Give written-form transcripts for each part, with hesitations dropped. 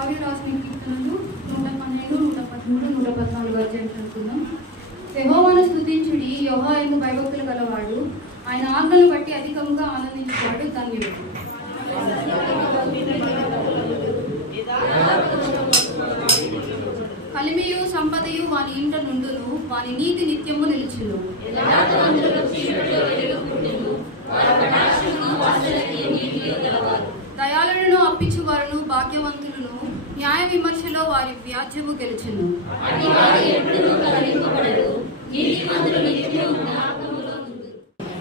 దావీదు రాసిన కీర్తనలు 112, 113, 114 అధ్యాయం చదువుకుందాం. యెహోవాను స్తుతించుడి, యెహోవాయందు భయభక్తులు గలవాడు ఆయన ఆజ్ఞలను బట్టి అధికంగా ఆనందించువాడు ధన్యుడు. కలిమియు సంపదయు వాని ఇంట నుండును, వాని నీతి నిత్యము నిలుచును. దయాళులను అప్పించువారును భాగ్యవంతులను న్యాయ విమర్శలో వారి వ్యాజ్యము గెలుచును.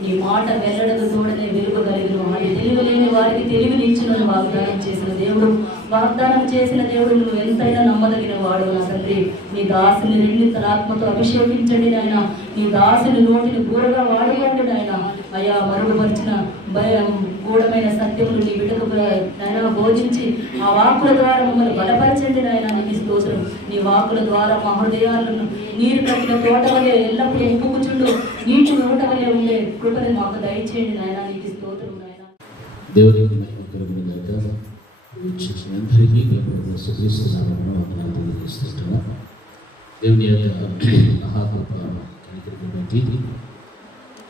నీ మాట వెల్లడకు తోడనే వెలుగగలిగిన అని తెలివి లేని వారికి తెలివినిచ్చునని వాగ్దానం చేసిన దేవుడు, వాగ్దానం చేసిన దేవుడు నువ్వు ఎంతైనా నమ్మదగిన వాడు నా తండ్రి. నీ దాసుని రెండింతల ఆత్మతో అభిషేకించండి నాయన. నీ దాసుని నోటిని గూడగా వాడుకోండి నాయన. అయా మరుగుపరిచిన గూఢమైన సత్యములు నీ బిడ్డకు నాయన బోధించి ఆ వాక్కుల ద్వారా మమ్మల్ని బలపరచండి నాయన. నీకు స్తోత్రం. నీ వాక్కుల ద్వారా మా హృదయాలను నీరు కట్టిన తోట వలె ఎల్లప్పుడూ ఇంపుకుచుండు నీటి నోట వలె ఉండే కృపని మాకు దయచేయండి నాయన. నీకు స్తోత్రం నాయన. దేవునికి మహిమ కలుగును గాక. వీక్షకులందరికీ తెలియజేస్తున్నాం. దేవుని యొక్క మహాకృప కనికరిని బట్టి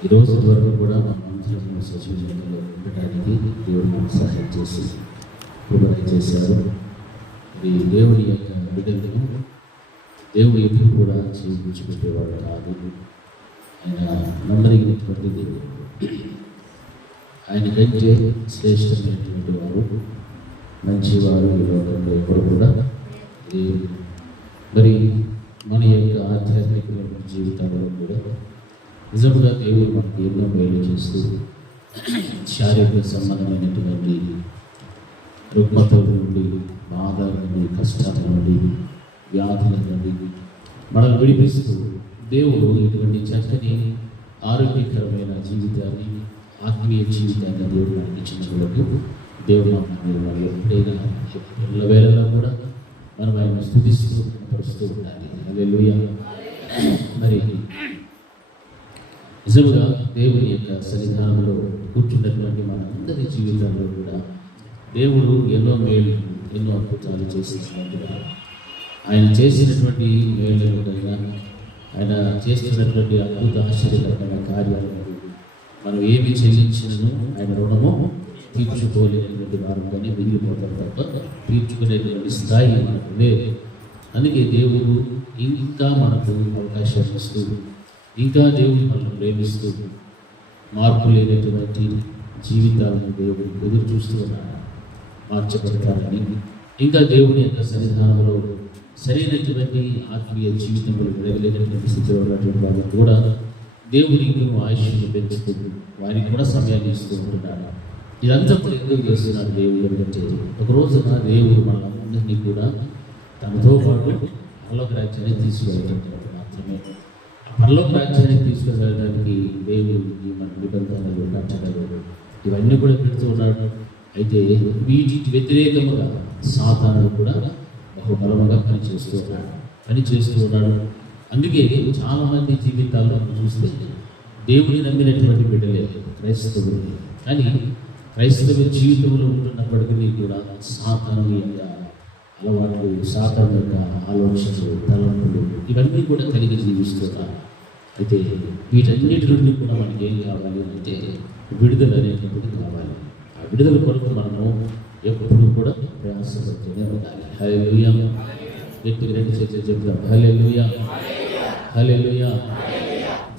ఈరోజు వరకు కూడా మన మందిరంలో సజీవంలో ఉండటానికి దేవుడు మనకు సహాయం చేసి కృపణ చేశారు. ఇది దేవుని యొక్క బిడ్డలను దేవుడు ఎప్పుడు కూడా చేయించుకునేవాడు కాదు. ఆయన నమ్మదగినటువంటి దేవుడు. ఆయన కంటే శ్రేష్టమైనటువంటి వారు, మంచివారు ఈ లోకంలో ఎప్పుడు కూడా దేవుడు. మరి మన యొక్క ఆధ్యాత్మిక జీవితంలో కూడా నిజంగా దేవుడు మనకు ఎన్నో మేలు చేస్తూ శారీరక సంబంధమైనటువంటి రుగ్మతల నుండి, బాధల నుండి, కష్టాల నుండి, వ్యాధుల నుండి మనల్ని విడిపిస్తూ దేవుడు ఇటువంటి చక్కని ఆరోగ్యకరమైన జీవితాన్ని, ఆత్మీయ జీవితాన్ని దేవుడు మనకి ఇచ్చినప్పుడు దేవుడు మనం ఎప్పుడైనా ఎల్లవేళలా కూడా మనం ఆయన స్తుతిస్తూ పరుస్తూ ఉండాలి. హల్లెలూయా. మరి నిజంగా దేవుని యొక్క సన్నిధానంలో కూర్చున్నటువంటి మన అందరి జీవితంలో కూడా దేవుడు ఎన్నో మేలు, ఎన్నో అద్భుతాలు చేసినట్టుగా ఆయన చేసినటువంటి మేలుగా ఆయన చేస్తున్నటువంటి అద్భుత ఆశ్చర్యకరమైన కార్యాలను మనం ఏమి చెల్లించినను ఆయన రుణము తీర్చుకోలేనటువంటి వారుగానే మిగిలిపోతారు తప్ప తీర్చుకునేటువంటి స్థాయి మనకు లేదు. అందుకే దేవుడు ఇంకా మనకు అవకాశం ఇస్తూ, ఇంకా దేవుడు మనల్ని ప్రేమిస్తూ, మార్పు లేనటువంటి జీవితాలను దేవుడు ఎదురు చూస్తూ మార్చబడతారని, ఇంకా దేవుని యొక్క సన్నిధానంలో సరైనటువంటి ఆత్మీయ జీవితంలో వెలగలేనటువంటి స్థితిలో ఉన్నటువంటి వాళ్ళకు కూడా దేవుడు ఇంకొక ఆయుష్ని పెంచుతూ వారికి కూడా సమయాన్ని ఇస్తూ ఉంటున్నాడు. ఇదంతా కూడా ఎందుకు చేస్తున్నాడు దేవుడు అంటే, ఒక రోజున దేవుడు మనందరినీ కూడా తనతో పాటు పరలోక రాజ్యాన్ని తీసుకువెళ్ళడానికి మాత్రమే. ఆ పరలోక రాజ్యాన్ని తీసుకువెళ్ళడానికి దేవుడు మన నిబంధనలు, కట్టడలు ఇవన్నీ కూడా పెడుతూ ఉన్నాడు. అయితే వీటికి వ్యతిరేకముగా సాతానుడు కూడా బహుబలంగా పనిచేస్తూ ఉన్నాడు. అందుకే చాలామంది జీవితాల్లో చూస్తే దేవుని నమ్మినటువంటి బిడ్డలే క్రైస్తవులు, కానీ క్రైస్తవ జీవితంలో ఉంటున్నప్పటికీ కూడా సాతాను యొక్క అలవాట్లు, సాతాను యొక్క ఆలోచనలు, తలంపులు ఇవన్నీ కూడా కలిగి జీవిస్తున్నారు. అయితే వీటన్నిటి నుండి కూడా మనకి ఏం కావాలి అంటే విడుదల అనేటువంటిది కావాలి. ఆ విడుదల కొరకు మనము ఎప్పుడు కూడా ప్రయాసపడుతూనే ఉండాలి. హల్లెలూయా. వ్యక్తికి రెండు చేతులు చెప్తాం. హల్లెలూయా, హల్లెలూయా.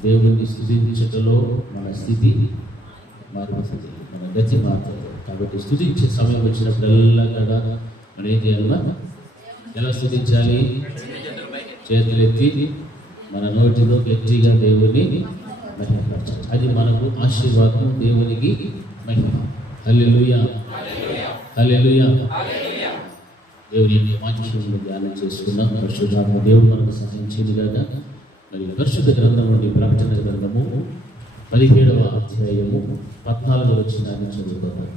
దేవుడిని స్తుతించటంలో మన స్థితి మారుతుంది, మన గతి మారుతుంది. కాబట్టి స్తుతించే సమయం వచ్చినప్పుడల్లా కదా మనం ఏం చేయాలన్నా, ఎలా స్తుతించాలి? చేతులెత్తి మన నోటిలో గట్టిగా దేవుని మహిమపరచాలి. అది మనకు ఆశీర్వాదం, దేవునికి మహిమ. హల్లెలూయా, హల్లెలూయా. దేవుని యొక్క వాక్యంలో ధ్యానం చేసుకున్నాం. పరిశుద్ధాత్మ దేవుడు మనకు సహాయం చేయగా మరి పరిశుద్ధ గ్రంథం నుండి ప్రకటన గ్రంథము 17వ అధ్యాయము 14వ వచనాన్ని చదువుకుందాం.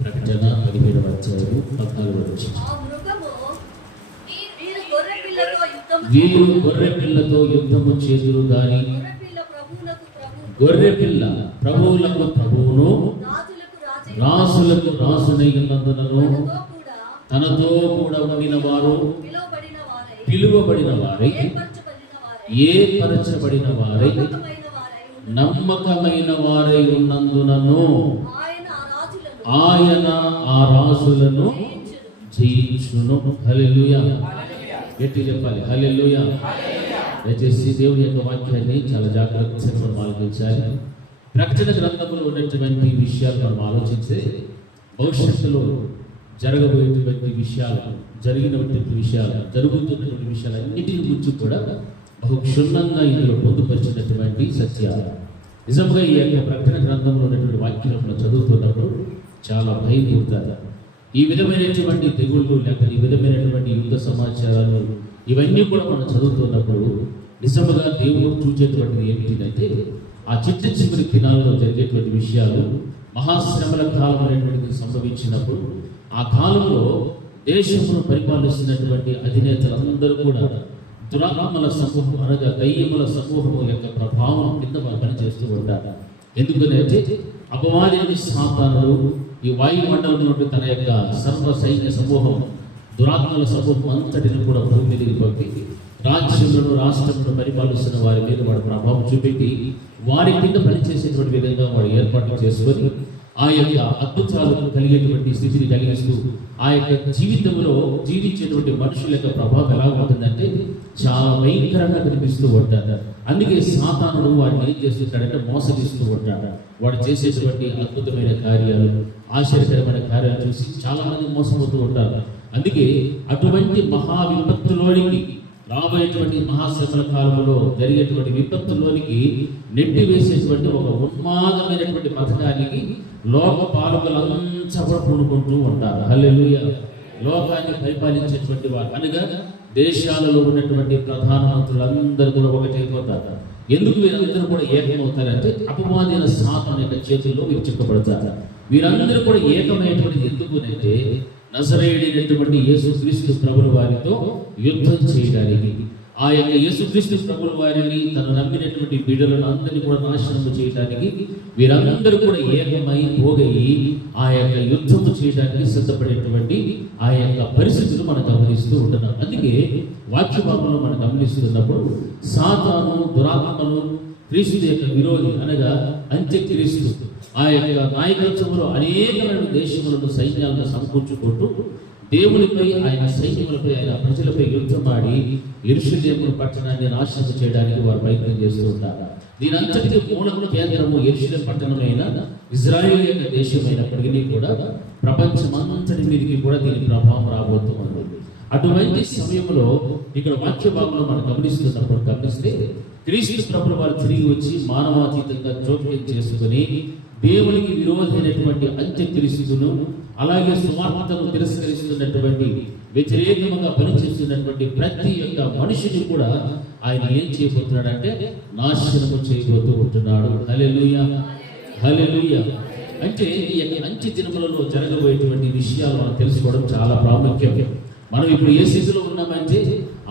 ప్రకటన 17వ అధ్యాయము 14వ వచనం. వీరు గొర్రె పిల్లతో యుద్ధము చేదురు గాని, గొర్రె పిల్ల ప్రభువులకు ప్రభువును రాజులకు రాజునైనందునను తనతో కూడా ఉండిన వారు, పిలువబడిన వారై, ఏర్పరచబడిన వారై, నమ్మకమైన వారై ఉన్నందునను ఆయన ఆ రాజులను జయించును. హల్లెలూయా. గట్టి చెప్పాలి హల్లెలూయా. దయచేసి దేవుని యొక్క వాక్యాన్ని చాలా జాగ్రత్తగా మనం ఆలోచించాలి. ప్రకటన గ్రంథంలో ఉన్నటువంటి విషయాలు మనం ఆలోచిస్తే భవిష్యత్తులో జరగబోయేటువంటి విషయాలు, జరిగినటువంటి విషయాలు, జరుగుతున్నటువంటి విషయాలు అన్నిటిని గురించి కూడా బహు క్షుణ్ణంగా ఇందులో పొందుపరిచినటువంటి సత్యాలు. నిజంగా ఈ యొక్క ప్రకటన గ్రంథంలో ఉన్నటువంటి వాక్యాలను చదువుతున్నప్పుడు చాలా భయం పుడుతుంది. ఈ విధమైనటువంటి తెగుళ్ళు లేక ఈ విధమైనటువంటి యుద్ధ సమాచారాలు ఇవన్నీ కూడా మనం చదువుతున్నప్పుడు నిజంగా దేవుడు చూసేటువంటిది ఏమిటంటే ఆ చివరి దినాల్లో జరిగేటువంటి విషయాలు, మహాశ్రమల కాలం అనేటువంటిది సంభవించినప్పుడు ఆ కాలంలో దేశమును పరిపాలిస్తున్నటువంటి అధినేతలందరూ కూడా దురాత్మల సమూహం అనగా దయ్యముల సమూహము యొక్క ప్రభావం కింద పనిచేస్తూ ఉంటారు. ఎందుకంటే అపవాది సాతానుడు ఈ వాయుమండలంలో తన యొక్క సర్వ సైన్య సమూహం, దురాత్మల సమూహం అంతటిని కూడా భూమి మీదకి పంపి రాజ్యములను, రాష్ట్రములను పరిపాలిస్తున్న వారి మీద వాడు ప్రభావం చూపెట్టి వారి కింద పనిచేసేటువంటి విధంగా వాడు ఏర్పాట్లు చేసుకొని ఆ యొక్క అద్భుతాలు కలిగేటువంటి స్థితిని కలిగిస్తూ ఆ యొక్క జీవితంలో జీవించేటువంటి మనుషుల యొక్క ప్రభావం ఎలా ఉంటుందంటే చాలా భయంకరంగా కనిపిస్తూ ఉంటాడు. అందుకే సాతానుడు వాడిని ఏం చేస్తుంటాడంటే మోసగిస్తూ ఉంటాడు. వాడు చేసేటువంటి అద్భుతమైన కార్యాలు, ఆశ్చర్యకరమైన కార్యాలు చూసి చాలా మంది మోసపోతూ ఉంటారు. అందుకే అటువంటి మహా విపత్తులోనికి, రాబోయేటువంటి మహాశ్రమల కాలంలో జరిగేటువంటి విపత్తులోనికి నెట్టివేసేటువంటి ఒక ఉన్మాదమైనటువంటి పథకానికి లోక పాలకులంతా కూడా పూనుకుంటూ ఉంటారు. హల్లెలూయా. లోకాన్ని పరిపాలించేటువంటి వారు అనగా దేశాలలో ఉన్నటువంటి ప్రధానమంత్రులందరూ కూడా ఒకటైపోతారు. ఎందుకు వీరందరూ కూడా ఏకమవుతారంటే అపవాదైన సాతాను యొక్క చేతుల్లో వీరు చిక్కబడతారు. వీరందరూ కూడా ఏకమైనటువంటి ఎందుకునంటే నజరేయుడైనటువంటి యేసుక్రీస్తు ప్రభుల వారితో యుద్ధం చేయడానికి, ఆ యొక్క యేసుక్రీస్తు ప్రభుల వారిని తను నమ్మినటువంటి బిడ్డలను అందరినీ కూడా నాశనం చేయడానికి వీరందరూ కూడా ఏకమై పోగయి ఆ యొక్క యుద్ధము చేయడానికి సిద్ధపడేటువంటి ఆ యొక్క పరిస్థితులు మనం గమనిస్తూ ఉంటున్నాం. అందుకే వాక్య భాగంలో మనం గమనిస్తున్నప్పుడు సాతాను, దురాత్మలు, క్రీస్తు యొక్క విరోధి అనగా అంత్యక్రీస్తు ఆ యొక్క నాయకత్వంలో అనేకమైన దేశములను, సైన్యాలను సమకూర్చుకుంటూ దేవునిపై, ఆయన సైన్యములపై, ఆయన ప్రజలపై యుద్ధమాడి యెరూషలేము పట్టణాన్ని నాశనం చేయడానికి వారు ప్రయత్నం చేస్తూ ఉంటారు. దీని అంతటికీ మూల కేంద్రము యెరూషలేము పట్టణమైన ఇజ్రాయేల్ యొక్క దేశమైనప్పటికీ కూడా ప్రపంచమంతటి మీదకి కూడా దీని ప్రభావం రాబోతూ ఉంటుంది. అటువంటి సమయంలో ఇక్కడ వాక్య భాగంలో మనం గమనిస్తే క్రీస్తు ప్రభుల వారు తిరిగి వచ్చి మానవాతీతంగా జోక్యం చేసుకుని దేవునికి విరోధమైనటువంటి అంత్యక్రీస్తును, అలాగే సువార్తను తిరస్కరిస్తున్నటువంటి, వ్యతిరేకంగా పనిచేస్తున్నటువంటి ప్రతి ఒక్క మనిషిని కూడా ఆయన ఏం చేయబోతున్నాడంటే నాశనము చేయబోతూ ఉంటున్నాడు. హల్లెలూయా, హల్లెలూయా. అంటే ఈ అంత్య దినములలో జరగబోయేటువంటి విషయాలు మనం తెలుసుకోవడం చాలా ప్రాముఖ్యం. మనం ఇప్పుడు ఏ స్థితిలో ఉన్నామంటే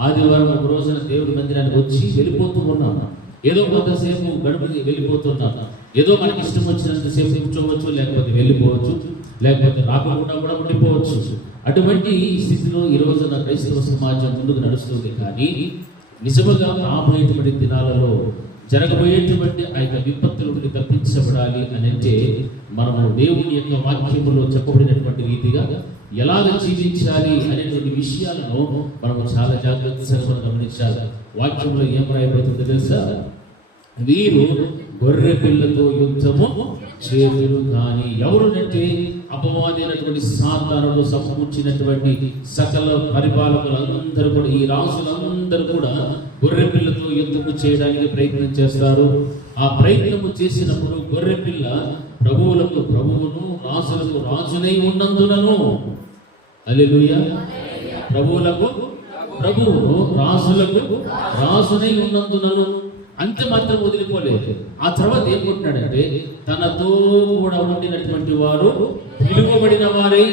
ఆదివారం ఒక రోజున దేవుడి మందిరానికి వచ్చి వెళ్ళిపోతూ ఉన్నాం. ఏదో కొంతసేపు గడుపుకి వెళ్ళిపోతున్నాం. ఏదో మనకి ఇష్టం వచ్చినంతసేపు కూర్చోవచ్చు, లేకపోతే వెళ్ళిపోవచ్చు, లేకపోతే రాకుండా కూడా ఉండిపోవచ్చు. అటువంటి స్థితిలో ఈ రోజున క్రైస్తవ సమాజం ముందుకు నడుస్తుంది. కానీ నిజముగా రాబోయేటువంటి దినాలలో జరగబోయేటువంటి ఆ యొక్క విపత్తుల నుండి తప్పించబడాలి అని అంటే మనము దేవుని యొక్క వాక్యములో చెప్పబడినటువంటి రీతిగా ఎలాగ జీవించాలి అనేటువంటి విషయాలను మనము చాలా జాగ్రత్తగా గమనించాలి. వాక్యంలో ఏం రాయబడుతుందో తెలుసా? వీరు గొర్రె పిల్లతో యుద్ధము చేతులు. కానీ ఎవరునంటే అపవాదైనటువంటి సాతానుడు సమకూర్చినటువంటి సకల పరిపాలకులందరూ కూడా, ఈ రాజులందరూ కూడా గొర్రె పిల్లతో యుద్ధము చేయడానికి ప్రయత్నం చేస్తారు. ఆ ప్రయత్నము చేసినప్పుడు గొర్రె పిల్ల ప్రభువులకు ప్రభువును, రాజులకు రాజునై ఉన్నందునను, హల్లెలూయా, ప్రభువులకు ప్రభువును, రాజులకు రాజునై ఉన్నందునను అంతే మాత్రం వదిలిపోలేదు. ఆ తర్వాత ఏమంటున్నాడంటే తనతో కూడా ఉండినటువంటి వారు, పిలువబడిన వారై,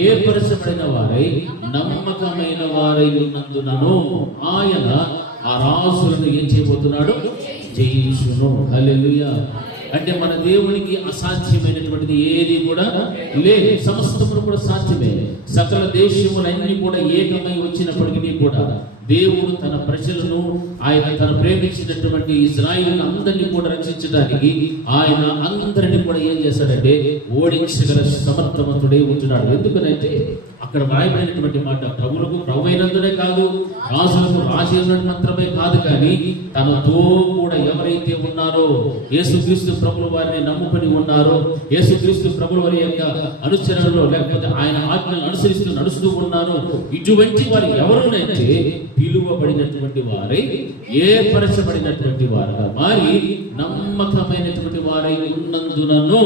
ఏర్పరచబడిన వారై, నమ్మకమైన వారై ఉన్నందునను ఆయన ఆ రాజులను ఏం చేయబోతున్నాడు? జయించును. హల్లెలూయా. అంటే మన దేవునికి అసాధ్యమైనటువంటిది ఏది కూడా లేదు. సమస్తమును కూడా సాధ్యమే. సకల దేశములన్నీ కూడా ఏకమై వచ్చినప్పటికీ కూడా దేవుడు తన ప్రజలను, ఆయన తన ప్రేమించినటువంటి ఇశ్రాయేలు అందరినీ కూడా రక్షించడానికి ఆయన అందరినీ కూడా ఏం చేశాడంటే ఓడించగల సమర్థవంతుడే ఉంటున్నాడు. ఎందుకనంటే అక్కడ వ్రాయబడినటువంటి మాట ప్రభువులకు ప్రభు అయినందునే కాదు, రాజులకు రాజు మాత్రమే కాదు, కానీ తనతో కూడా ఎవరైతే ఉన్నారో, యేసుక్రీస్తు ప్రభుల వారిని నమ్ముకొని ఉన్నారో, యేసుక్రీస్తు ప్రభుల వారి యొక్క అనుచరణలో లేకపోతే ఆయన ఆజ్ఞలను అనుసరిస్తూ నడుస్తూ ఉన్నారో, ఇటువంటి వారు ఎవరునైతే పిలువబడినటువంటి వారై ఏర్పరచబడినటువంటి వారుగా మారి నమ్మకమైనటువంటి వారై ఉన్నందునను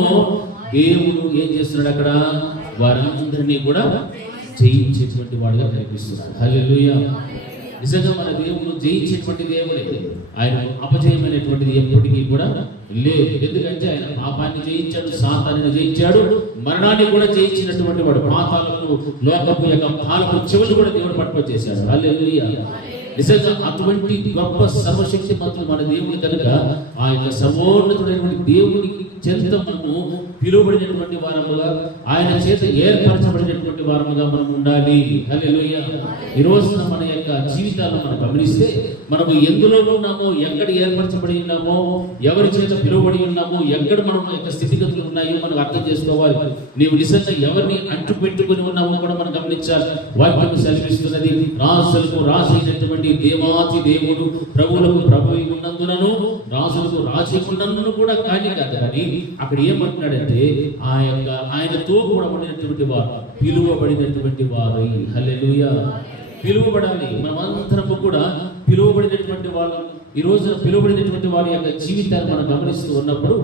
దేవుడు ఏం చేస్తున్నాడు, అక్కడ వారందరినీ కూడా జయించేటువంటి వాడుగా కనిపిస్తున్నాడు. హల్లెలూయా. నిజంగా మన దేవుడు జయించేటువంటి దేవుడే. ఆయన అపజయమైనటువంటిది ఎప్పటికీ కూడా లేదు. ఎందుకంటే ఆయన పాపాన్ని జయించాడు, సాతాన్ని జయించాడు, మరణాన్ని కూడా జయించినటువంటి వాడు. పాతాలకు, లోకపు యొక్క పాలకు చెవులు కూడా దేవుడు పట్టుకొచ్చేశాడు. హల్లెలూయా. నిజంగా అటువంటి గొప్ప సర్వశక్తి మంత్రులు మన దేవుని కనుక ఆ యొక్క సర్వోన్నతుడైనటువంటి దేవునికి చేత మనము పిలువబడినటువంటి వారముగా, ఆయన చేత ఏర్పరచబడినటువంటి వారముగా మనం ఉండాలి. హల్లెలూయా. ఈ రోజున మన యొక్క జీవితాలను మనం గమనిస్తే మనము ఎందులో ఉన్నామో, ఎక్కడ ఏర్పరచబడి ఉన్నామో, ఎవరి చేత పిలువబడి ఉన్నామో, ఎక్కడ మనం యొక్క స్థితిగతులు ఉన్నాయో మనం అర్థం చేసుకోవాలి. నీవు నిజంగా ఎవరిని అంటు పెట్టుకుని ఉన్నామో కూడా మనం గమనించాలి. వాక్యం సెలవిస్తున్నది, రాజులకు రాజు అయినటువంటి దేవాతి దేవుడు ప్రభువులకు ప్రభువై ఉన్నందునను రాజులకు రాజు ఉన్నందును కూడా కాదు. కానీ అక్కడ ఏమంటున్నాడంటే ఆయనతో కూడా పడినటువంటి వారు పిలువబడినటువంటి వారు. హల్లెలూయా. పిలువబడాలి. మనమందరము కూడా పిలువబడినటువంటి వాళ్ళు. ఈ రోజున పిలువబడినటువంటి వారి యొక్క జీవితాన్ని మనం గమనిస్తూ ఉన్నప్పుడు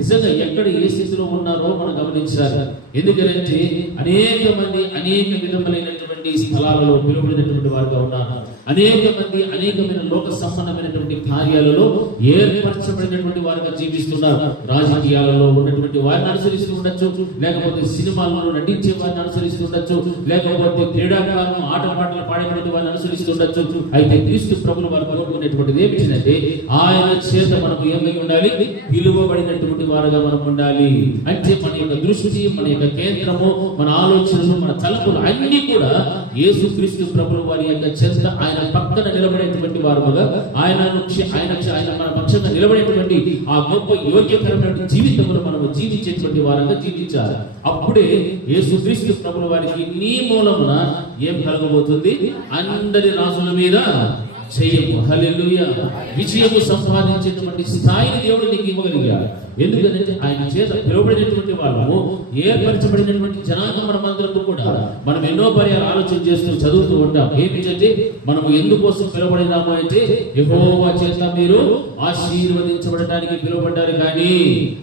నిజంగా ఎక్కడ ఏ స్థితిలో ఉన్నారో మనం గమనించాలి. ఎందుకంటే అనేక మంది అనేక విధములైనటువంటి స్థలాలలో పిలువబడినటువంటి వారుగా ఉన్నారు. అనేక మంది అనేకమైన లోక సంబంధమైనటువంటి కార్యాలలో ఏర్పరచబడినటువంటి వారుగా జీవిస్తున్నారు. రాజకీయాలలో ఉన్నటువంటి వారిని అనుసరిస్తూ ఉండొచ్చు, లేకపోతే సినిమాలలో నటించే వారిని అనుసరిస్తూ ఉండొచ్చు, లేకపోతే క్రీడాకారులను ఆటపాటలు పాడేటువంటి వారిని అనుసరిస్తూ ఉండొచ్చు. అయితే క్రీస్తు ప్రభువులు వారు కోరుకునేటువంటిది ఏమిటంటే ఆయన చేత మనకు ఏమై ఉండాలి, పిలువబడినటువంటి వారుగా మనం ఉండాలి. అంటే మన యొక్క దృష్టి, మన యొక్క కేంద్రము, మన ఆలోచనలు, మన తలపులు అన్ని కూడా యేసుక్రీస్తు ప్రభువుల వారి యొక్క చెంత ఆయన పక్కన నిలబడేటువంటి వారుగా, ఆయన మన పక్షంగా నిలబడేటువంటి ఆ గొప్ప యోగ్యకరమైన జీవితంలో మనం జీవించేటువంటి వారంగా జీవించాలి. అప్పుడే యేసుక్రీస్తు ప్రభువుల వారికి నీ మూలమున ఏం కలగబోతుంది, అందరి రాజుల మీద జయము. హల్లెలూయా. విజయము సంపాదించేటువంటి స్థాయిని దేవుడు నీకు ఇవ్వగలిగాడు. ఎందుకంటే ఆయన చేత పిలువబడినటువంటి వాళ్ళము, ఏర్పరచబడినటువంటి జనాంగం మనమందరికీ కూడా మనం ఎన్నో పర్యాలు ఆలోచన చేస్తూ చదువుతూ ఉంటాం. ఏమిటంటే మనము ఎందుకోసం పిలువబడినాము అంటే యెహోవా చేత మీరు ఆశీర్వదించబడటానికి పిలువబడ్డారు కానీ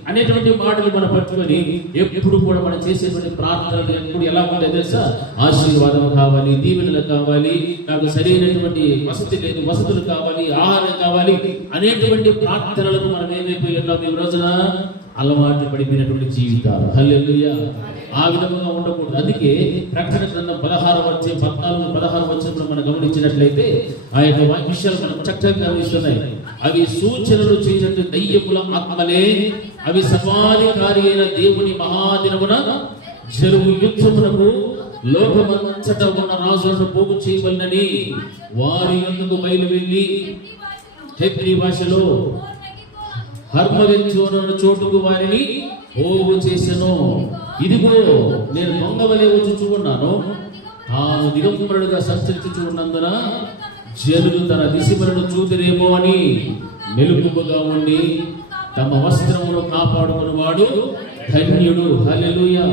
అనేటువంటి మాటలు మనం పట్టుకొని ఎప్పుడు కూడా మనం చేసేటువంటి ప్రార్థనలు ఎప్పుడు ఎలా ఉంటాయి తెలుసా? ఆశీర్వాదం కావాలి, దీవెనలు కావాలి, నాకు సరైనటువంటి వసతి లేదు, వసతులు కావాలి, ఆహారం కావాలి అనేటువంటి ప్రార్థనలకు మనం ఏమైపోయి ఉన్నాం ఈ రోజున? అలవాటు పడిపోయినటువంటి జీవితాలు. హల్లెలూయా. ఆ విధంగా ఉండకూడదు. అందుకే ప్రకటన గ్రంథం 14-16 వచనంలో మనం గమనించినట్లయితే ఆ యొక్క విషయాలు మనం చక్కగా గమనిస్తున్నాయి. అవి సూచనలు చేయనట్టు దయ్యముల ఆత్మలే, అవి సర్వాధికారి అయిన దేవుని మహాదినమున జరుగు యుద్ధమునకు లోకమంతటా ఉన్న రాజులను పోగు చేయవలనని వారి యుద్ధకు బయలు వెళ్ళి హెబ్రీ భాషలో హర్మగెంజోను చోటుకు వారిని పోగు చేసెను. ఇదిగో నేను దొంగవలే వచ్చుచూ ఉన్నాను, తాను దిగంబరుడుగా సంచరించుచూ ఉన్నందున జనులు తన దిశలను చూతురేమో అని మెలకువగా ఉండి తమ వస్త్రమును కాపాడుకున్నవాడు ధన్యుడు. హల్లెలూయా.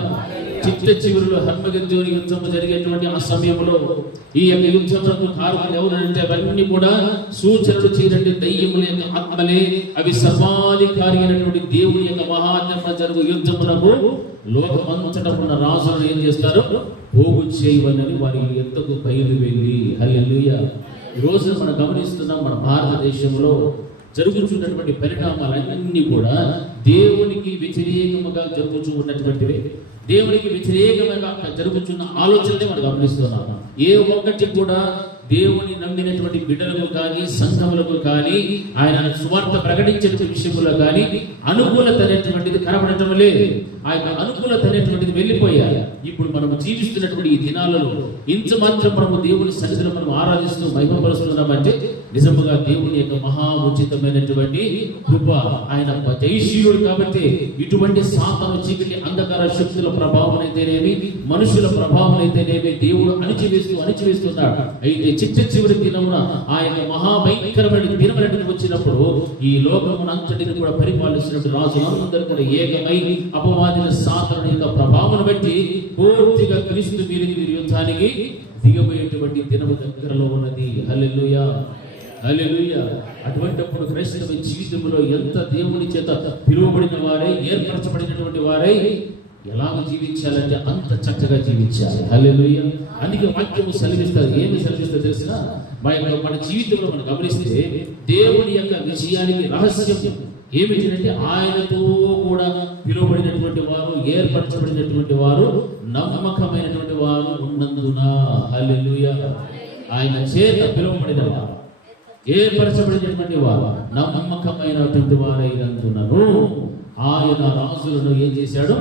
చిట్ట చివరిలో హర్మగెంజోను యుద్ధం జరిగేటువంటి ఆ సమయంలో ఈ యొక్క యుద్ధములకు కారణం ఎవరంటే అవన్నీ కూడా సూచనలు చేయడండి దయ్యముల యొక్క ఆత్మలే, అవి సర్వాధికారి అయినటువంటి దేవుని యొక్క మహాత్మ జరుగు యుద్ధములకు లోకమంతటా ఉన్న రాజులను ఏం చేస్తారు, పోగు చేయవలని వారి ఎంతకు బయలు వెళ్ళి. హల్లెలూయా. ఈ రోజు మనం గమనిస్తున్నాం మన భారతదేశంలో జరుగుతున్నటువంటి పరిణామాలన్నీ కూడా దేవునికి వ్యతిరేకముగా జరుగుతూ ఉన్నటువంటివి, దేవునికి వ్యతిరేకంగా జరుగుతున్న ఆలోచనలే మనం గమనిస్తున్నాం. ఏ ఒక్కటి కూడా దేవుని నమ్మినటువంటి బిడ్డలకు కానీ సంఘములకు కానీ ఆయన సువార్త ప్రకటించే విషయంలో కానీ అనుకూలత అనేటువంటిది కనబడటం లేదు. ఆ యొక్క అనుకూలత అనేటువంటిది వెళ్ళిపోయాయి. ఇప్పుడు మనము జీవిస్తున్నటువంటి ఈ దినాలలో ఇంత మాత్రం మనము దేవుని సన్నిధిలో మనం ఆరాధిస్తూ మహిమపరుస్తున్నామంటే నిజముగా దేవుని యొక్క మహా ఉచితమైనటువంటి కృప. ఆయన జయశీలుడు కాబట్టి ఇటువంటి సాతాను చీకటి అంధకార శక్తుల ప్రభావం అయితేనేమి మనుషుల ప్రభావం అయితేనేమి దేవుడు అణిచివేస్తున్నాడు. అయితే చివరి దినమున ఆయన మహాభయంకరమైన దినములకి వచ్చినప్పుడు ఈ లోకమునంతటిని కూడా పరిపాలిస్తున్నటువంటి రాజులందరూ కూడా ఏకమై అపవాదిన సాతాను యొక్క ప్రభావం బట్టి పూర్తిగా క్రీస్తు మీరు యుద్ధానికి దిగబోయేటువంటి దినము దగ్గరలో ఉన్నది. హల్లెలూయా, హల్లెలూయా. అటువంటిప్పుడు క్రైస్తవ జీవితంలో ఎంత దేవుని చేత పిలువబడిన వారై ఏర్పరచబడినటువంటి వారై ఎలాగ జీవించాలంటే అంత చక్కగా జీవించాలి. హల్లెలూయా. అందుకే వాక్యము సెలవిస్తారు. ఏమి సెలవిస్తారు తెలిసిన మన జీవితంలో మనం గమనిస్తే దేవుని యొక్క విజయానికి రహస్యం ఏమిటంటే ఆయనతో కూడా పిలువబడినటువంటి వారు ఏర్పరచబడినటువంటి వారు నమ్మకమైనటువంటి వారు ఉన్నందున. హల్లెలూయా. ఆయన చేత పిలువబడిన వారు ఏర్పరచబడినటువంటి వారు నమ్మకమైనటువంటి వారైనందునను ఆయన రాజులను ఏం చేశాడు?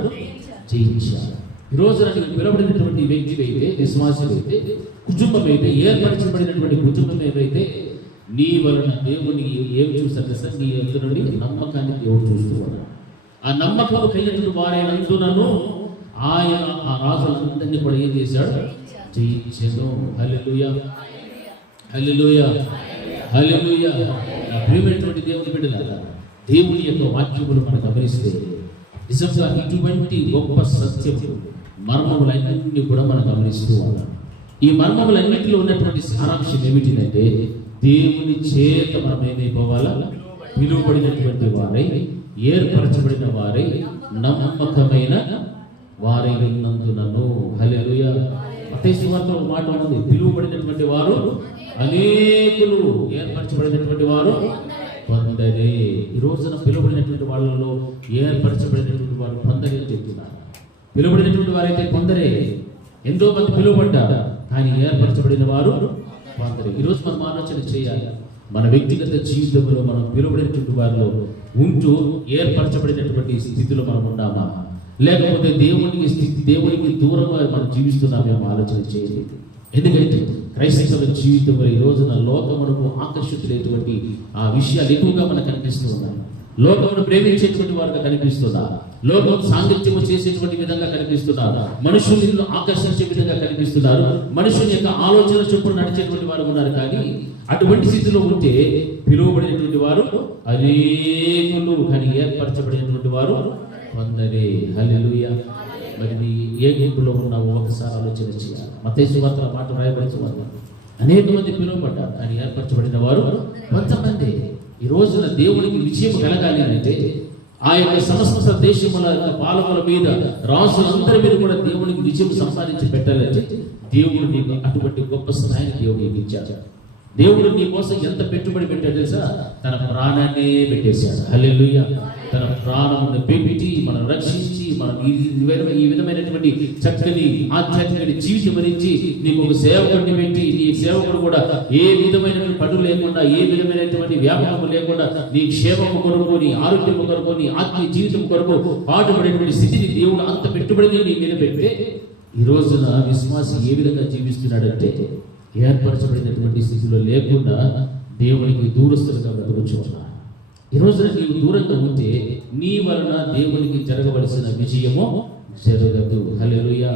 జయించాడు. ఈ రోజున నీకు పిలువబడినటువంటి వ్యక్తి అయితే, విశ్వాసులు అయితే, కుటుంబం అయితే, ఏర్పరచబడినటువంటి కుటుంబం ఏదైతే నీ వలన దేవుని ఏమి చూస్తారు సార్? నీ ఎదురు నుండి నమ్మకాన్ని దేవుడు చూస్తూ ఉన్నాడు. ఆ నమ్మకం కలిగినటువంటి వారైనందునను ఆయన ఆ రాజులందరినీ కూడా ఏం చేశాడు? జయించాడు. హల్లెలూయా, హల్లెలూయా, హల్లెలూయా. ప్రియమైనటువంటి దేవుని బిడ్డలారా, దేవుని యొక్క వాక్యములు మనం గమనిస్తే నిజంగా ఇటువంటి గొప్ప సత్యము మర్మములన్నింటినీ కూడా మనం గమనిస్తూ ఉన్నాం. ఈ మర్మములన్నింటిలో ఉన్నటువంటి సారాంశం ఏమిటిదంటే దేవుని చేత మనం ఏమైపోవాలా? పిలువబడినటువంటి వారై ఏర్పరచబడిన వారై నమ్మకమైన వారై ఉన్నందునను. హల్లెలూయా. మత్తయి సువార్తలో ఒక మాట ఉంది, పిలువబడినటువంటి వారు అనేకులు, ఏర్పరచబడినటువంటి వారు కొందరే. ఈ రోజున పిలువబడినటువంటి వాళ్ళలో ఏర్పరచబడినటువంటి వారు కొందరే అని చెప్తున్నారు. పిలువబడినటువంటి వారైతే కొందరే, ఎంతో మంది పిలువబడ్డారు, కానీ ఏర్పరచబడిన వారు కొందరే. ఈరోజు మనం ఆలోచన చేయాలి, మన వ్యక్తిగత జీవితంలో మనం పిలువబడినటువంటి వారిలో ఉంటూ ఏర్పరచబడినటువంటి స్థితిలో మనం ఉన్నామా, లేకపోతే దేవునికి దూరంగా మనం జీవిస్తున్నామేమో ఆలోచన చేయాలి. ఎందుకంటే క్రైస్తవ జీవితంలో ఈ రోజున లోకమునకు ఆకర్షితులైనటువంటి ఆ విషయాలు ఎక్కువగా మనకు కనిపిస్తూ ఉన్నాయి. లోకమును ప్రేమించేటువంటి వారుగా కనిపిస్తున్నారు, లోకం సాంగత్యము చేసేటువంటి విధంగా కనిపిస్తున్నారు, మనుషులను ఆకర్షించే విధంగా కనిపిస్తున్నారు, మనుషుని యొక్క ఆలోచన చొప్పున నడిచేటువంటి వారు ఉన్నారు. కానీ అటువంటి స్థితిలో ఉంటే పిలువబడినటువంటి వారు అనేకులు, కానీ ఏర్పరచబడినటువంటి వారు కొందరే. హల్లెలూయా. మరి నీ ఏ గుంపులో ఉన్నావో ఒకసారి ఆలోచన చేయాలి. మత్తయి సువార్తలో మాట రాయబడుతున్నారు, అనేక మంది పిలువబడ్డారు, కానీ ఏర్పరచబడిన వారు కొంతమంది. ఈ రోజున దేవునికి విజయం కలగాలి అంటే ఆ యొక్క సమస్త దేశముల పాలకుల మీద, రాజులందరి మీద కూడా దేవునికి విజయం సంపాదించి పెట్టాలంటే దేవుడు నీకు అటువంటి గొప్ప స్థాయిని దేవుడు ఇచ్చాడు. దేవుడు నీ కోసం ఎంత పెట్టుబడి పెట్టాడు తెలుసా? తన ప్రాణాన్ని పెట్టేశాడు. హల్లెలూయా. తన ప్రాణమును పెట్టి మనం రక్షించి మనం ఈ విధమైనటువంటి చక్కని ఆధ్యాత్మిక జీవితం గురించి నీకు ఒక సేవకుడిని పెట్టి, నీ సేవకుడు కూడా ఏ విధమైనటువంటి పనులు లేకుండా, ఏ విధమైనటువంటి వ్యాపారం లేకుండా నీ క్షేమము కొరకు, నీ ఆరోగ్యము కొరకు, నీ ఆత్మీయ జీవితం కొరకు పాటుపడేటువంటి స్థితిని దేవుడు అంత పెట్టుబడిని నీ మీద పెడితే ఈ రోజున విశ్వాసి ఏ విధంగా జీవిస్తున్నాడంటే ఏర్పరచబడినటువంటి స్థితిలో లేకుండా దేవునికి దూరస్తులుగా బ్రతుకుచున్నాడు. ఈ రోజున నీవు దూరంగా ఉంటే నీ వలన దేవునికి జరగవలసిన విజయము జరగదు. హల్లెలూయా,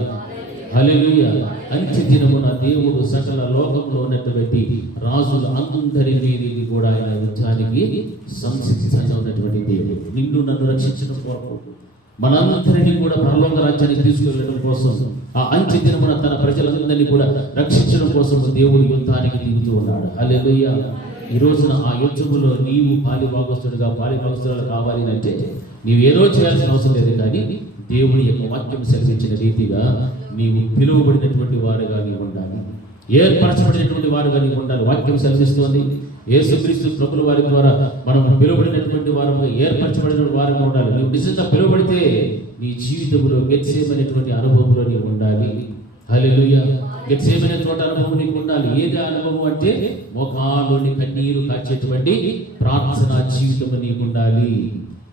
హల్లెలూయా. అంత్య దినమున దేవుడు సకల లోకంలో ఉన్నటువంటి రాజుల అందరి మీదికి కూడా ఆయన యుద్ధానికి సంసిద్ధంగా ఉన్నటువంటి దేవుడు. నిన్ను నన్ను రక్షించడం కోరుకో, మనందరినీ కూడా పరలోక రాజ్యానికి తీసుకెళ్ళడం కోసం, ఆ అంత్య దినమున తన ప్రజలందరినీ కూడా రక్షించడం కోసం దేవుడు యుద్ధానికి దిగుతూ ఉన్నాడు. హల్లెలూయా. ఈ రోజున ఆ యుద్ధములో నీవు పాలిభాగస్తుడుగా పాలిభాగస్తులు కావాలి అంటే నీవు ఏదో చేయాల్సిన అవసరం లేదు. కానీ దేవుని యొక్క వాక్యం సెలవించిన రీతిగా నీవు పిలువబడినటువంటి వారుగా నీవు ఉండాలి, ఏర్పరచబడినటువంటి వారుగా నీవు ఉండాలి. వాక్యం సెలవిస్తోంది, యేసుక్రీస్తు ప్రభుల వారి ద్వారా మనం పిలువబడినటువంటి వారుగా, ఏర్పరచబడిన వారుగా ఉండాలి. నువ్వు నిజంగా పిలువబడితే నీ జీవితంలో గెత్సేమనేటువంటి అనుభవంలో నీవు ఉండాలి. హల్లెలూయా. గెత్సేమనే చోట అనుభవం నీకు ఉండాలి. ఏది అనుభవం అంటే మోకాలుని కన్నీరు కార్చేటువంటి ప్రార్థనా జీవితం నీకు ఉండాలి.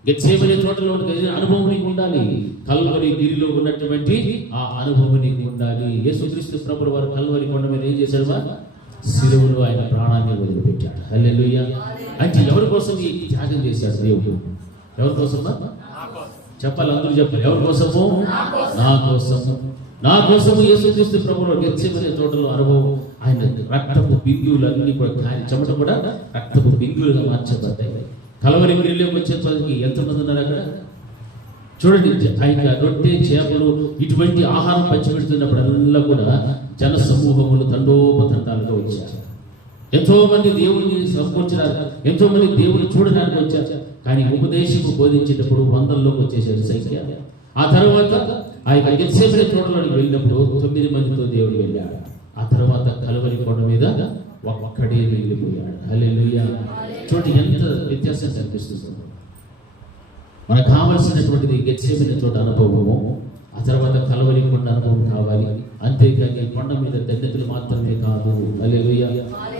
గెత్సేమనే చోటలో అనుభవం నీకు ఉండాలి. కల్వరి గిరిలో ఉన్నటువంటి ఆ అనుభవం నీకు ఉండాలి. యేసుక్రీస్తు ప్రభువు వారు కల్వరి కొండ మీద ఏం చేశాడు? శిలువలో ఆయన ప్రాణాన్ని వదిలిపెట్టాడు. హల్లెలూయా. అంటే ఎవరి కోసం ఈ త్యాగం చేశాడు దేవుడు? ఎవరి కోసమా? చెప్పాలి, అందరూ చెప్పాలి. ఎవరి కోసము? నా కోసము. నా కోసము యేసుక్రీస్తు ప్రభువు గెత్సేమనే తోటలో అనుభవం. ఆయన రక్తపు బిందువులన్నీ కూడా, ఆయన చెమట కూడా రక్తపు బిందువులుగా మార్చబడ్డాయి. కలవరి గిరిలోకి వచ్చేప్పటికి ఎంతమంది ఉన్నారు అక్కడ? చూడండి, ఆయన రొట్టె చేపలు ఇటువంటి ఆహారం పంచిపెడుతున్నప్పుడల్లా కూడా జన సమూహములు తండోపతండాలుగా వచ్చారు. ఎంతో మంది దేవుడిని సమకూర్చడానికి, ఎంతో మంది దేవుడిని చూడడానికి వచ్చారు. కానీ ఉపదేశము బోధించేటప్పుడు వందల్లోకి వచ్చేసారు సంఖ్య. ఆ తర్వాత ఆ యొక్క గెత్సేమనే తోటలోకి వెళ్ళినప్పుడు 9 మందితో దేవుడు వెళ్ళాడు. ఆ తర్వాత కలవరి కొండ మీద ఒక్కడే వెళ్ళిపోయాడు. హల్లెలూయా. చూడండి ఎంత వ్యత్యాసం కనిపిస్తుంది. మనకు కావలసినటువంటిది గెత్సేమనే తోట అనుభవము, ఆ తర్వాత కలవరి కొండ అనుభవం కావాలి. అంతేకాని కొండ మీద ధన్యతలు మాత్రమే కాదు. హల్లెలూయా.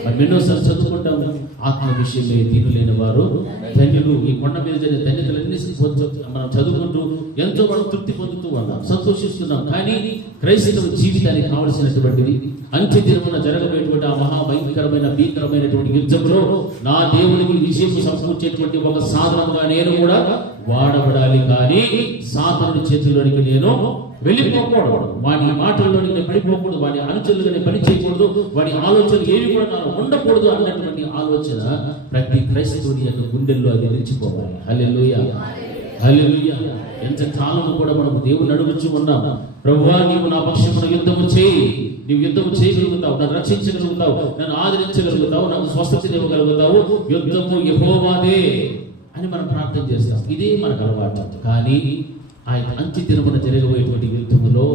మనం ఎన్నోసార్లు చదువుకుంటాము, ఆత్మ విషయమే దీనులైన వారు ధన్యులు. ఈ కొండ మీద జరిగిన ధన్యతలన్నీ మనం చదువుకుంటూ ఎంతో మనం తృప్తి పొందుతూ ఉన్నాం, సంతోషిస్తున్నాం. కానీ క్రైస్తవ జీవితానికి కావలసినటువంటిది అంత్య దినమున జరగబోయేటువంటి ఆ మహాభయంకరమైన భీకరమైనటువంటి యుద్ధంలో నా దేవునికి విజయం సమకూర్చేటువంటి ఒక సాధనముగా నేను కూడా వాడబడాలి. కానీ సాతాను చేతిలోనికి నేను వెళ్ళిపోకూడదు, వాడి మాటల్లోని నేను పడిపోకూడదు, వాడి అనుచరులుగా నేను పని చేయకూడదు, వాడి ఆలోచనలు ఏవి కూడా నాకు ఉండకూడదు అన్నటువంటి ఆలోచన ప్రతి క్రైస్తవుని యొక్క గుండెల్లో అది నిలిచిపోవాలి. హల్లెలూయా. హల్లెలూయా. ఎంత కాలము కూడా మనం దేవుని అడుగుచూ ఉన్నాం, ప్రభువా నీవు నా పక్షమున యుద్ధము చేయి, నీవు యుద్ధము చేయగలుగుతావు, నన్ను రక్షించగలుగుతావు, నన్ను ఆదరించగలుగుతావు, నాకు స్వస్థత ఇవ్వగలుగుతావు, యుద్ధము యెహోవాదే అని మనం ప్రార్థన చేస్తాం. ఇదే మనకు అలవాటు. కానీ ఆయన అంత్య దినమున జరగబోయేటువంటి యుద్ధములో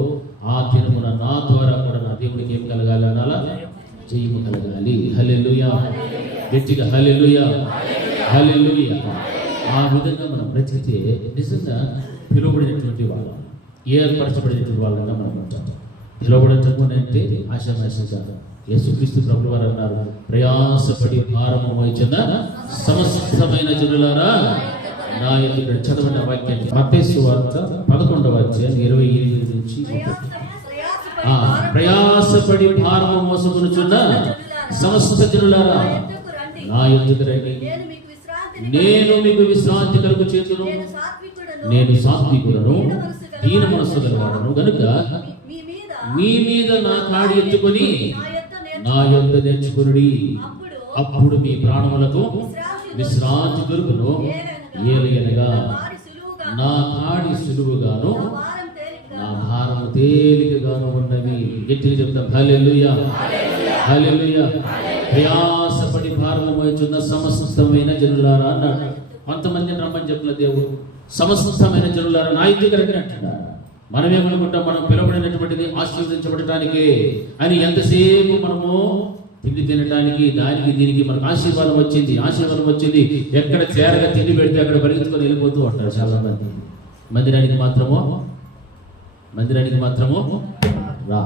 ఆ దినమున నా ద్వారా కూడా నా దేవునికి ఏం కలగాలి అనాలా? జయము కలగాలి. హల్లెలూయా. గట్టిగా హల్లెలూయా, హల్లెలూయా. ఆ విధంగా మనం బ్రతికితే నిజంగా పిలువబడినటువంటి వాళ్ళం, ఏర్పరచబడినటువంటి వాళ్ళగా మనం ఉంటాం. పిలువబడటం అంటే ఆశామాషంగా యేసుక్రీస్తు ప్రభువు వారు అన్నారు, ప్రయాసపడి భారము మోయుచున్న సమస్తమైన జనులారా నా యొక్క చదవని వాక్యాన్ని మత్తయి సువార్త 11వ అధ్యాయం 28 నుంచి ప్రయాసపడి భారము మోసుకొనుచున్న సమస్త జనులారా నా యొద్దకు రండి, నేను మీకు విశ్రాంతి కలుగు చేతును. నేను సాత్వికుడను, దీన మనస్సు గలవాడను గనుక మీ మీద నా కాడి ఎత్తుకొని నా యొద్ద నేర్చుకునుడి, అప్పుడు మీ ప్రాణములకు విశ్రాంతి దొరుకును. ఏలయనగా నా కాడి సులువుగాను నా భారము తేలికగాను ఉన్నది. గట్టిగా చెప్తాం హల్లెలూయా, హల్లెలూయా. ప్రయాసపడి భారము మోయుచున్న సమస్తమైన జనులారా అన్నాడు. కొంతమందిని రమ్మని చెప్పిన దేవుడు సమస్తమైన జనులారా నా ఇంటికి రండి అంటున్నాడు. మనం ఏమనుకుంటాం, మనం పిలువబడినటువంటిది ఆశీర్వదించబడటానికే అని. ఎంతసేపు మనము తిండి తినడానికి దానికి దీనికి మనకు ఆశీర్వాదం వచ్చింది, ఆశీర్వాదం వచ్చింది, ఎక్కడ చేరగా తిండి పెడితే అక్కడ పరిగెత్తుకొని వెళ్ళిపోతూ ఉంటారు చాలా మంది. మందిరానికి మాత్రము రా.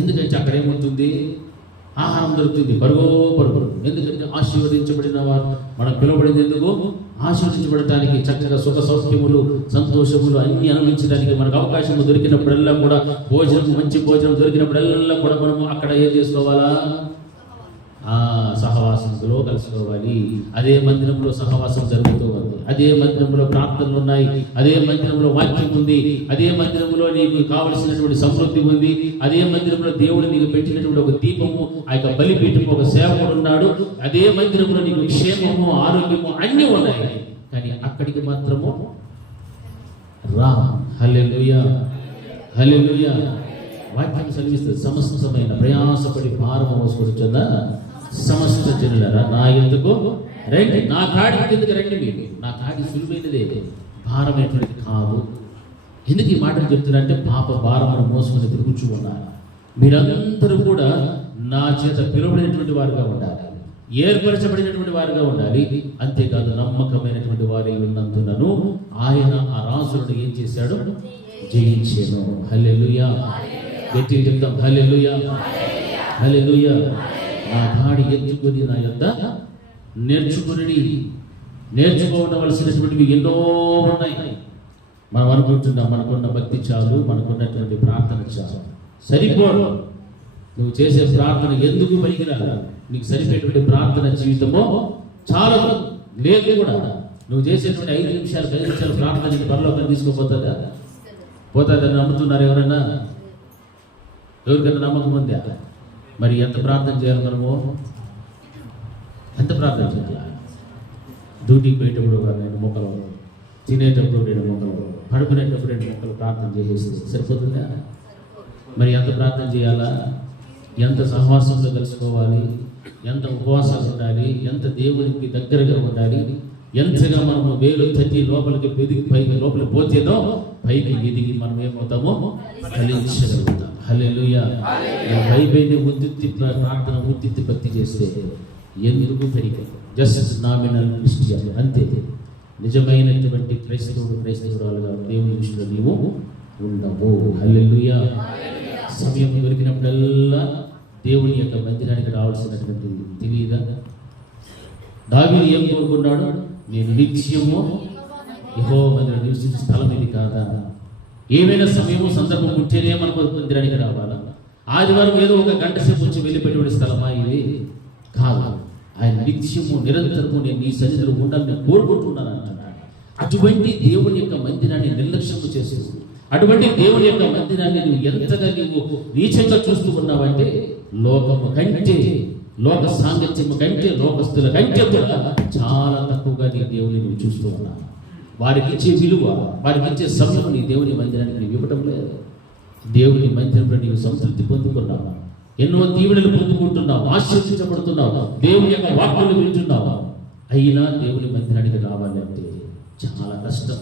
ఎందుకంటే అక్కడ ఏమవుతుంది? ఆహారం దొరుకుతుంది, పరుగో. ఎందుకంటే ఆశీర్వదించబడిన వారు మనం పిలువబడింది ఎందుకు? ఆశీర్వదించబడటానికి, చక్కగా సుఖ సౌఖ్యములు సంతోషములు అన్ని అనుభవించడానికి మనకు అవకాశం దొరికినప్పుడల్లా కూడా, భోజనం మంచి భోజనం దొరికినప్పుడల్లా కూడా మనము అక్కడ ఏం చేసుకోవాలా? సహవాసంలో కలుసుకోవాలి. అదే మందిరంలో సహవాసం జరుగుతూ ఉంది, అదే మందిరంలో ప్రార్థనలు ఉన్నాయి, అదే మందిరంలో వాక్యం ఉంది, అదే మందిరంలో నీకు కావలసినటువంటి సమృద్ధి ఉంది, అదే మందిరంలో దేవుడు నీకు పెట్టినటువంటి ఒక దీపము, ఆ యొక్క బలిపీఠము, ఒక సేవకుడు ఉన్నాడు, అదే మందిరంలో నీకు క్షేమము ఆరోగ్యము అన్నీ ఉన్నాయి. కానీ అక్కడికి మాత్రము రా. హల్లెలూయా, హల్లెలూయా. వాక్యం చదివిస్తుంది, సమస్తమైన ప్రయాసపడి భారము మోసుకొనుచున్న సమస్త జనులారా నా యొద్దకు రండి, నా కాడి కిందకి రండి. మీరు నా కాడి సులువైనదే, భారమైనటువంటిది కాదు. ఎందుకు ఈ మాటలు చెప్తున్నారంటే, పాప భారమును మోసుకొని తిరుగుచూ ఉన్నారు. మీరందరూ కూడా నా చేత పిలువబడినటువంటి వారుగా ఉండాలి, ఏర్పరచబడినటువంటి వారుగా ఉండాలి. అంతేకాదు నమ్మకమైనటువంటి వారి ఉన్నందునను ఆయన ఆ రాజులను ఏం చేశాడు? జయించాను. హల్లెలూయా, గట్టిగా చెప్తాం హల్లెలూయా, హల్లెలూయా. నా కాడి ఎత్తుకొని నా యొద్ద నేర్చుకుని. నేర్చుకోవలసినటువంటివి ఎన్నో ఉన్నాయి. మనం అనుకుంటున్నాం మనకున్న భక్తి చాలు, మనకున్నటువంటి ప్రార్థన చాలు. సరిపోదు. నువ్వు చేసే ప్రార్థన ఎందుకు పనికిరాదు? నీకు సరిపోయేటువంటి ప్రార్థన జీవితమో చాలా లేదు కూడా. నువ్వు చేసేటువంటి 5 నిమిషాలు 10 నిమిషాలు ప్రార్థన నీకు పరలోకాన్ని తీసుకోపోతుందా? పోతుందని నమ్ముతున్నారు ఎవరైనా? ఎవరికైనా నమ్మకం ఉందా? మరి ఎంత ప్రార్థన చేయాలి మనము? ఎంత ప్రార్థన చేయాలి? డ్యూటీకి పోయేటప్పుడు 2 మొక్కలు, తినేటప్పుడు 2 మొక్కలు, పడుకునేటప్పుడు 2 మొక్కలు ప్రార్థన చేసేసి సరిపోతుందా? మరి ఎంత ప్రార్థన చేయాలా? ఎంత సహవాసంలో కలుసుకోవాలి, ఎంత ఉపవాసాలు ఉండాలి, ఎంత దేవునికి దగ్గరగా ఉండాలి, ఎంతగా మనము వేలు తట్టి లోపలికి ఎదిగి పైకి లోపలికి పోతేనో పైకి ఎదిగి మనం ఏమవుతామో ఫలించగలుగుతాం. హల్లెలూయా. పైపైన ఉత్తిత్తి ప్రార్థన, ఉత్తిత్తి భక్తి చేస్తే ఎందుకు పెరిగి జస్ట్ నామినల్ క్రిస్టియన్ అంతే. నిజమైనటువంటి క్రైస్తవురాలుగా దేవుని విషయంలో నీవు ఉండవు. హల్లెలూయా. సమయం దొరికినప్పుడల్లా దేవుని యొక్క మందిరానికి రావాల్సినటువంటి తెలియదా? దావీదు ఏం కోరుకున్నాడు? నేను నిత్యము యెహోవా మందిరం నివసించే స్థలం ఇది కాదా? ఏమైనా సమయము సందర్భం ఉంటేనే మనకు మందిరానికి రావాలా? ఆదివారం ఏదో 1 గంట సేపు వచ్చి వెళ్ళిపెట్టే స్థలమా ఇది? కాదు. ఆయన నిత్యము నిరంతరము నేను నీ సన్నిధిలో ఉండాలని కోరుకుంటున్నాను అంటున్నాడు. అటువంటి దేవుని యొక్క మందిరాన్ని నిర్లక్ష్యము చేసేసి, అటువంటి దేవుని యొక్క మందిరాన్ని నువ్వు ఎంతగా నీవు నీచంగా చూస్తూ ఉన్నావంటే లోకము కంటే, లోక సాంగత్యము కంటే, లోకస్తుల కంటే కూడా చాలా తక్కువగా నీ దేవుని నువ్వు చూస్తూ ఉన్నావు. వారికి ఇచ్చే విలువ, వారికి ఇచ్చే సమయం నీ దేవుని మందిరానికి నీవు ఇవ్వటం లేదు. దేవుని మందిరంలో నీవు సంతృప్తి పొందుకున్నావు, ఎన్నో దీవెనలు పొందుకుంటున్నావు, ఆశీర్వదించబడుతున్నావు, దేవుని యొక్క వాక్కులు వింటున్నావు. అయినా దేవుని మందిరానికి రావాలంటే చాలా కష్టం.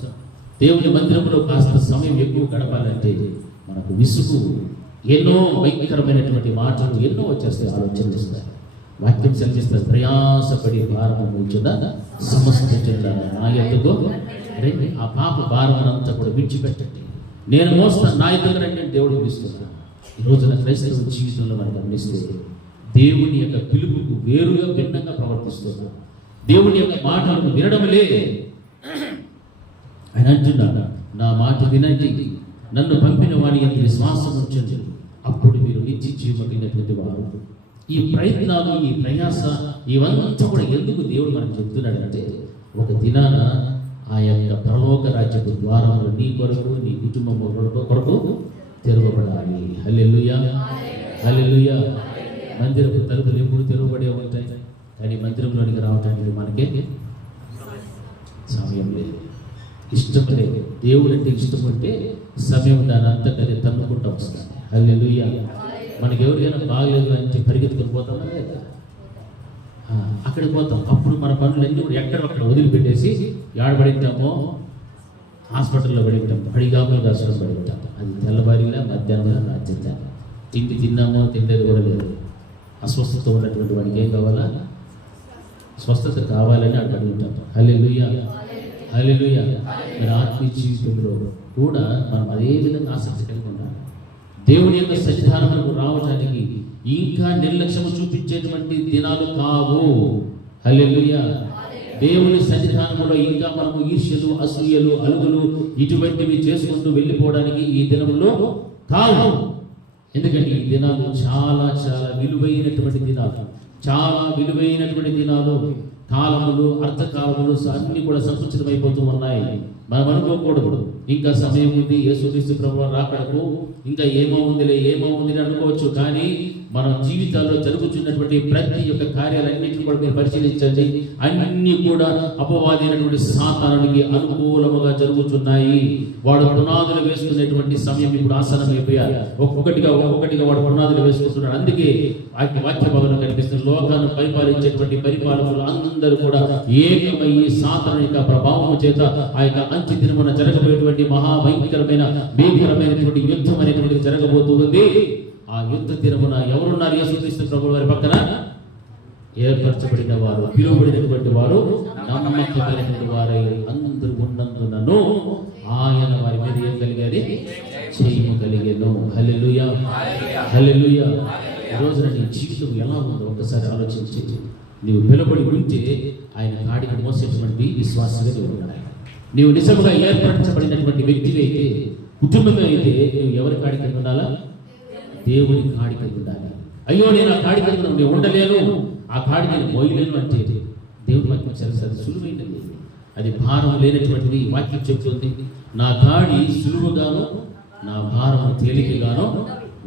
దేవుని మందిరంలో కాస్త సమయం ఎక్కువ గడపాలంటే మనకు విసుగు, ఎన్నో భయంకరమైనటువంటి మాటలు ఎన్నో వచ్చేస్తాయి, ఆలోచన చేస్తాయి. వాక్యం సెలవిస్తారు, ప్రయాసపడి భారము మోచున సమస్త జనులారా నా యొద్దకు రండి, ఆ పాప భారమునంతా కూడా విడిచిపెట్టండి, నేను మోస్తాను, నా యొద్దకు రండి అని దేవుడు పిలుస్తున్నాడు. ఈ రోజున క్రైస్తవ జీవితంలో మనం గమనిస్తే దేవుని యొక్క పిలుపుకు వేరుగా భిన్నంగా ప్రవర్తిస్తున్నాడు. దేవుని యొక్క మాటలను వినడమే. ఆయన అంటున్నాడు, నా మాట వినండి, నన్ను పంపిన వాని యందు విశ్వాసం ఉంచండి, అప్పుడు మీరు నిత్య జీవం కలిగినటువంటి వారు. ఈ ప్రయత్నాలు, ఈ ప్రయాస, ఇవంతా కూడా ఎందుకు దేవుడు మనకు చెప్తున్నాడు అంటే, ఒక దినాన ఆ యొక్క పరలోక రాజ్యపు ద్వారములు నీ కొరకు, నీ కుటుంబం కొరకు తెరవబడాలి. హల్లెలూయా, హల్లెలూయా. మందిరపు తలుపులు ఎప్పుడు తెరవబడే ఉంటాయి, కానీ మందిరంలోనికి రావడానికి మనకే సమయం లేదు, ఇష్టం లేదు. దేవుడు అంటే ఇష్టం ఉంటే సమయం దాని అంతకదే తన్నుకుంటూ వస్తుంది. హల్లెలూయా. మనకి ఎవరికైనా బాగలేదు అంటే పరిగెత్తుకొని పోతామా లేదా? అక్కడికి పోతాం. అప్పుడు మన పనులన్నీ కూడా ఎక్కడొక్కడ వదిలిపెట్టేసి ఏడబడింటామో, హాస్పిటల్లో పడింటాం, పడిగాపులు దర్శనం పడింటాం. అది తెల్లవారిలా మధ్యాహ్నం రాత్రి తిండి తిన్నామో తిండేది కూడా లేదు. అస్వస్థత ఉన్నటువంటి వాడికి ఏం కావాలా? స్వస్థత కావాలని అక్కడ ఉంటాం. హల్లెలూయా, హల్లెలూయా. మన ఆత్మీయ జీవితంలో కూడా మనం అదే విధంగా ఆసక్తి కలిగి ఉండాలి. దేవుని యొక్క సన్నిధానములకు రావడానికి ఇంకా నిర్లక్ష్యము చూపించేటువంటి దినాలు కావు. హల్లెలూయా. దేవుని సన్నిధానములో ఇంకా మనము ఈర్ష్యలు, అసూయలు, అలుగులు ఇటువంటివి చేసుకుంటూ వెళ్ళిపోవడానికి ఈ దినంలో కావు. ఎందుకంటే ఈ దినాలు చాలా చాలా విలువైనటువంటి దినాలు, చాలా విలువైనటువంటి దినాలు. కాలములు, అర్థకాలములు అన్ని కూడా సంకుచితమైపోతూ ఉన్నాయి. మనం అనుకోకూడదు ఇంకా సమయం ఉంది, యేసుక్రీస్తు ప్రభువు రాకడకు ఇంకా ఏమో ఉందిలే అనుకోవచ్చు. కానీ మన జీవితాల్లో జరుగుతున్నటువంటి ప్రతి ఒక్క కార్యాలన్నింటినీ కూడా మీరు పరిశీలించండి. అన్ని కూడా అపవాదైనటువంటి సాతానునికి అనుకూలముగా జరుగుతున్నాయి. వాడు పునాదులు వేసుకునేటువంటి సమయం ఇప్పుడు ఆసనమైపోయారు. ఒక్కొక్కటిగా వాడు పునాదులు వేసుకుంటున్నాడు. అందుకే వాక్య భాగంలో కనిపిస్తున్న లోకాన్ని పరిపాలించేటువంటి పరిపాలకులు అందరూ కూడా ఏకమయ్యి సాతాను యొక్క ప్రభావం చేత ఆ యొక్క అంత్య దినమున జరగబోయేటువంటి మహాభయంకరమైన భీకరమైనటువంటి యుద్ధం అనేటువంటిది జరగబోతుంది. ఆ యుద్ధ దినమున ఎవరున్నారు? యేసుక్రీస్తు ప్రభువు వారి పక్కన ఏర్పరచబడిన వారు, పిలువబడినటువంటి వారు, నమ్మకమైనటువంటి వారై అందరూ ఉన్నందునను ఆయన వారి మీద ఏం కలిగారు? చేయము కలిగేను. హల్లెలూయా. రోజున నీ జీవితం ఎలా ఉందో ఒకసారి ఆలోచించి, నీవు పిలువబడి ఉంటే ఆయన కాడికి మోసేటువంటి విశ్వాసంగా నీవు ఉండాలి. నీవు నిజంగా ఏర్పరచబడినటువంటి వ్యక్తివి అయితే, కుటుంబం అయితే, నువ్వు ఎవరి కాడికి ఉండాలా? దేవుని కాడికి ఉండాలి. అయ్యో నేను ఆ కాడికి నేను ఉండలేను, ఆ కాడి నేను మోయలేను అంటే దేవుని వాక్యం చాలా సులువైనది, అది భారం లేనటువంటిది. వాక్యం చెబుతుంది, నా కాడి సులువుగాను నా భారం తేలికగాను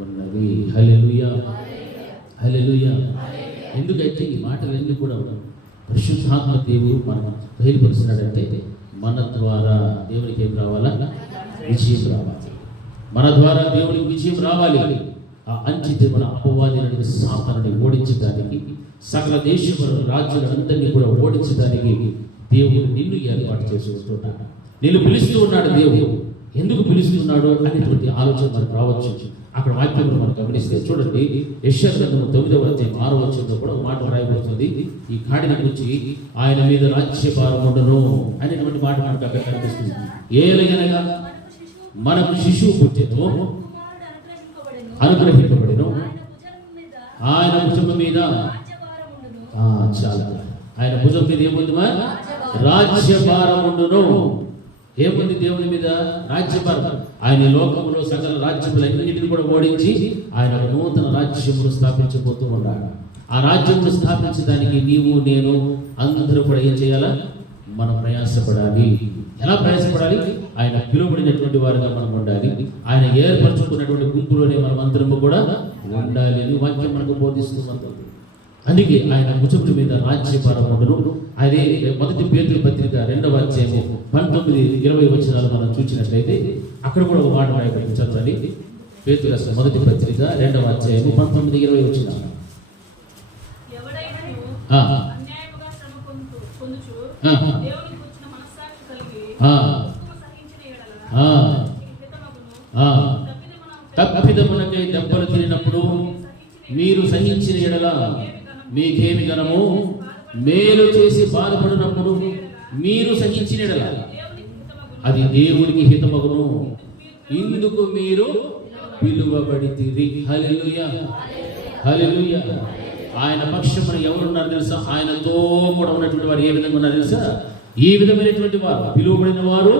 ఉన్నది. హల్లెలూయా, హల్లెలూయా. ఎందుకంటే ఈ మాటలన్నీ కూడా పరిశుద్ధాత్మ దేవుడు మనం బయలుపరుస్తున్నాడంటే మన ద్వారా దేవునికి ఏం రావాలా? విజయం రావాలి. మన ద్వారా దేవునికి విజయం రావాలి. ఆ అంచితే మన అపవాదిని సాతానుని ఓడించడానికి, సకల దేశముల రాజ్యాలందరినీ కూడా ఓడించడానికి దేవుడు నిన్ను ఏర్పాటు చేసుకుంటున్నాడు. నిన్ను పిలుస్తూ ఉన్నాడు. దేవుడు ఎందుకు పిలుస్తున్నాడు అనేటువంటి ఆలోచన మనకు రావచ్చు. అక్కడ వాక్యంలో మనం గమనిస్తే చూడండి, యెషయా గ్రంథము 9వ అధ్యాయం 6వ వచనంలో కూడా ఒక మాట రాయబడుతుంది. ఈ కాడిని గురించి ఆయన మీద రాజ్యభారం ఉండను అనేటువంటి మాట మనకు అక్కడ కనిపిస్తుంది. ఏలయనగా మనకు శిశువు పుట్టెను, అనుగ్రహింపబడెను, ఆయన భుజం మీద చాలా ఆయన భుజం మీద ఏముంది? రాజ్యభారం ఉండును. ఏముంది దేవుని మీద? రాజ్యభారం. ఆయన లోకంలో సకల రాజ్యములన్నింటినీ కూడా ఓడించి ఆయన నూతన రాజ్యములు స్థాపించబోతూ ఉన్నాడు. ఆ రాజ్యములు స్థాపించడానికి నీవు నేను అందరూ కూడా ఏం చేయాలా? మనం ప్రయాసపడాలి. ఎలా ప్రయాసపడాలి? ఆయన పిలువబడినటువంటి వారుగా మనం ఉండాలి. ఆయన ఏర్పరచుకున్నటువంటి గుంపులోనే మనం అందరము కూడా ఉండాలి అని వాక్యం మనకు బోధిస్తుంది. అందుకే ఆయన భుజముల మీద రాజ్యభారం ఉండను. అదే మొదటి పేతురు పత్రిక 2వ అధ్యాయము 19-20 వచనాలు మనం చూసినట్లయితే అక్కడ కూడా ఒక మాట రాయబడింది. చదవండి. పేతురు రాసిన మొదటి పత్రిక 2వ అధ్యాయము 19-20 వచనాలు. తప్పిదమునకై దెబ్బలు తిరిగినప్పుడు మీరు సహించిన ఎడల మీకేమి గనము? మేలు చేసి బాధపడినప్పుడు మీరు సహించిన ఎడల అది దేవునికి హితమగును. ఇందుకు మీరు పిలువబడితిరి. హల్లెలూయా, హల్లెలూయా. ఆయన పక్షమున ఎవరున్నారు తెలుసా? ఆయనతో కూడా ఉన్నటువంటి వారు ఏ విధంగా ఉన్నారు తెలుసా? ఈ విధమైనటువంటి వారు, పిలువబడిన వారు,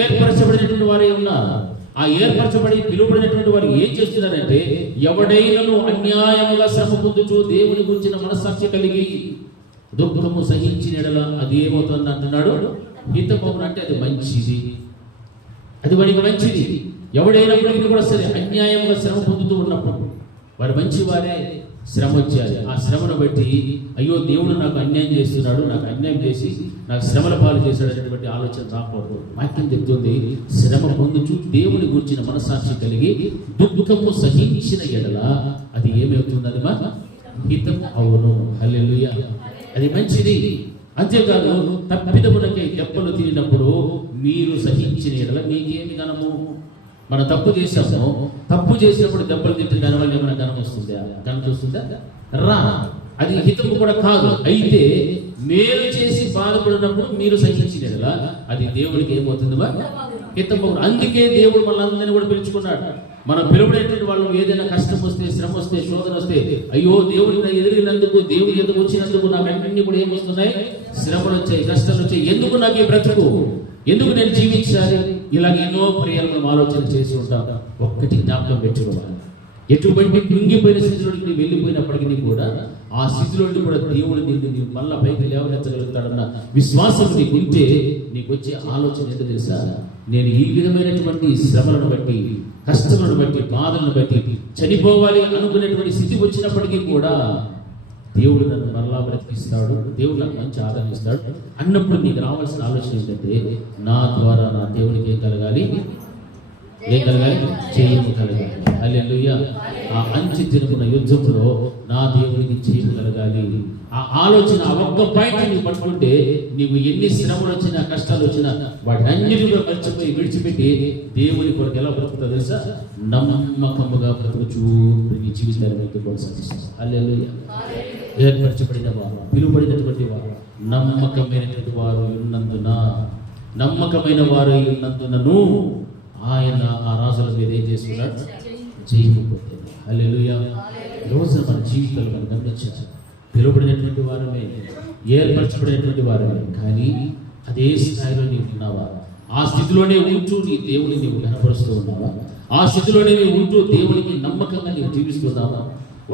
ఏర్పరచబడినటువంటి వారే ఉన్నారు. ఆ ఏర్పరచబడి పిలువబడినటువంటి వారు ఏం చేస్తున్నారంటే, ఎవడైనను అన్యాయముగా శ్రమ పొందుచు దేవుని గురించిన మనస్సాక్షి కలిగి దుఃఖము సహించిన ఎడల అది ఏమవుతుంది అంటున్నాడు? హితమగును. అంటే అది మంచిది, అది వాడికి మంచిది. ఎవడైనప్పటికీ కూడా సరే అన్యాయముగా శ్రమ పొందుతూ ఉన్నప్పుడు వారు మంచి వారే. శ్రమ వచ్చేది. ఆ శ్రమను బట్టి అయ్యో దేవుడు నాకు అన్యాయం చేస్తున్నాడు, నాకు అన్యాయం చేసి నాకు శ్రమల పాలు చేశాడు అనేటువంటి ఆలోచన రాకూడదు. వాక్యం చెప్తుంది, శ్రమ పొందుచు దేవుని గురించిన మనస్సాక్షి కలిగి దుఃఖము సహించిన ఎడల అది ఏమవుతుంది? అది హితం అవును. హల్లెలూయా, అది మంచిది. అంతేకాదు, తప్పిదమునకై దెబ్బలు తిరిగినప్పుడు మీరు సహించిన ఎడల మీకేమి గనము? మనం తప్పు చేసాము, తప్పు చేసినప్పుడు దెబ్బలు తింటే దాని వల్ల ఏమైనా ఘనం వస్తుందా? ఘనం చూస్తుందా? రా. అది హితము కూడా కాదు. అయితే మేలు చేసి బాధపడినప్పుడు మీరు సహించినట్లా అది దేవుడికి ఏమవుతుంది? హితము. అందుకే దేవుడు మనందరినీ కూడా పిలుచుకున్నాడు. మనం పిలువబడేటువంటి వాళ్ళు ఏదైనా కష్టం వస్తే, శ్రమ వస్తే, శోధన వస్తే, అయ్యో దేవుడికి ఎదిరినందుకు, దేవుడి ఎందుకు వచ్చినందుకు నాకు అన్ని కూడా ఏమొస్తున్నాయి? శ్రమలు వచ్చాయి, కష్టాలు వచ్చాయి. ఎందుకు నాకు ఈ బ్రతుకు? ఎందుకు నేను జీవించాలి? ఇలాగ ఎన్నో పర్యాలు మనం ఆలోచన చేసి ఉంటాం. ఒక్కటి జ్ఞాపకం పెట్టుకోవాలి, ఎటువంటి కృంగిపోయిన స్థితిలోకి వెళ్ళిపోయినప్పటికీ కూడా ఆ స్థితిలోని కూడా దేవుడు నిన్ను మళ్ళా పైకి లేవనెత్తగలుగుతాడన్న విశ్వాసం నీకు ఉంటే నీకు వచ్చే ఆలోచన ఏంటో తెలుసా? నేను ఈ విధమైనటువంటి శ్రమలను బట్టి, కష్టములను బట్టి, బాధలను బట్టి చనిపోవాలి అనుకునేటువంటి స్థితి వచ్చినప్పటికీ కూడా దేవుడు నన్ను మరలా బ్రతికిస్తాడు, దేవుడు నాకు మంచి ఆదరణ ఇస్తాడు అన్నప్పుడు నీకు రావాల్సిన ఆలోచన ఏంటంటే, నా ద్వారా నా దేవునికి ఏం కలగాలి? ఏం కలగాలి? జయము కలగాలి. హల్లెలూయా. ఆ అంచె తిరుగుతున్న యుద్ధంలో నా దేవునికి జయము కలగాలి. ఆ ఆలోచన, ఆ ఒక్క పాయింట్ నీవు పట్టుకుంటే నీవు ఎన్ని శ్రమలు వచ్చినా, కష్టాలు వచ్చినా వాటి అన్నిటిలో మర్చిపోయి విడిచిపెట్టి దేవుని కొరకు ఎలా బ్రతుకుతా తెలుసా? నమ్మకముగా బ్రతుకుచూ నీ జీవితాన్ని కొనసాగిస్తాను. హల్లెలూయా. ఏర్పరచబడిన వారు, పిలువబడినటువంటి వారు, నమ్మకమైనటువంటి వారు ఉన్నందున, నమ్మకమైన వారు ఉన్నందునను ఆయన ఆ రాజుల మీద ఏం చేసుకున్నాడు? చేయకపోతే. హల్లెలూయా. రోజు మన జీవితాలు మనం గమనించాలి. పిలువబడినటువంటి వారమే, ఏర్పరచబడినటువంటి వారమే, కానీ అదే స్థాయిలో నీవు ఉన్నావా? ఆ స్థితిలోనే ఉంటూ నీ దేవుని నీవు కనపరుస్తూ ఉన్నావా? ఆ స్థితిలోనే నీవు ఉంటూ దేవునికి నమ్మకంగా నీవు జీవిస్తున్నావా?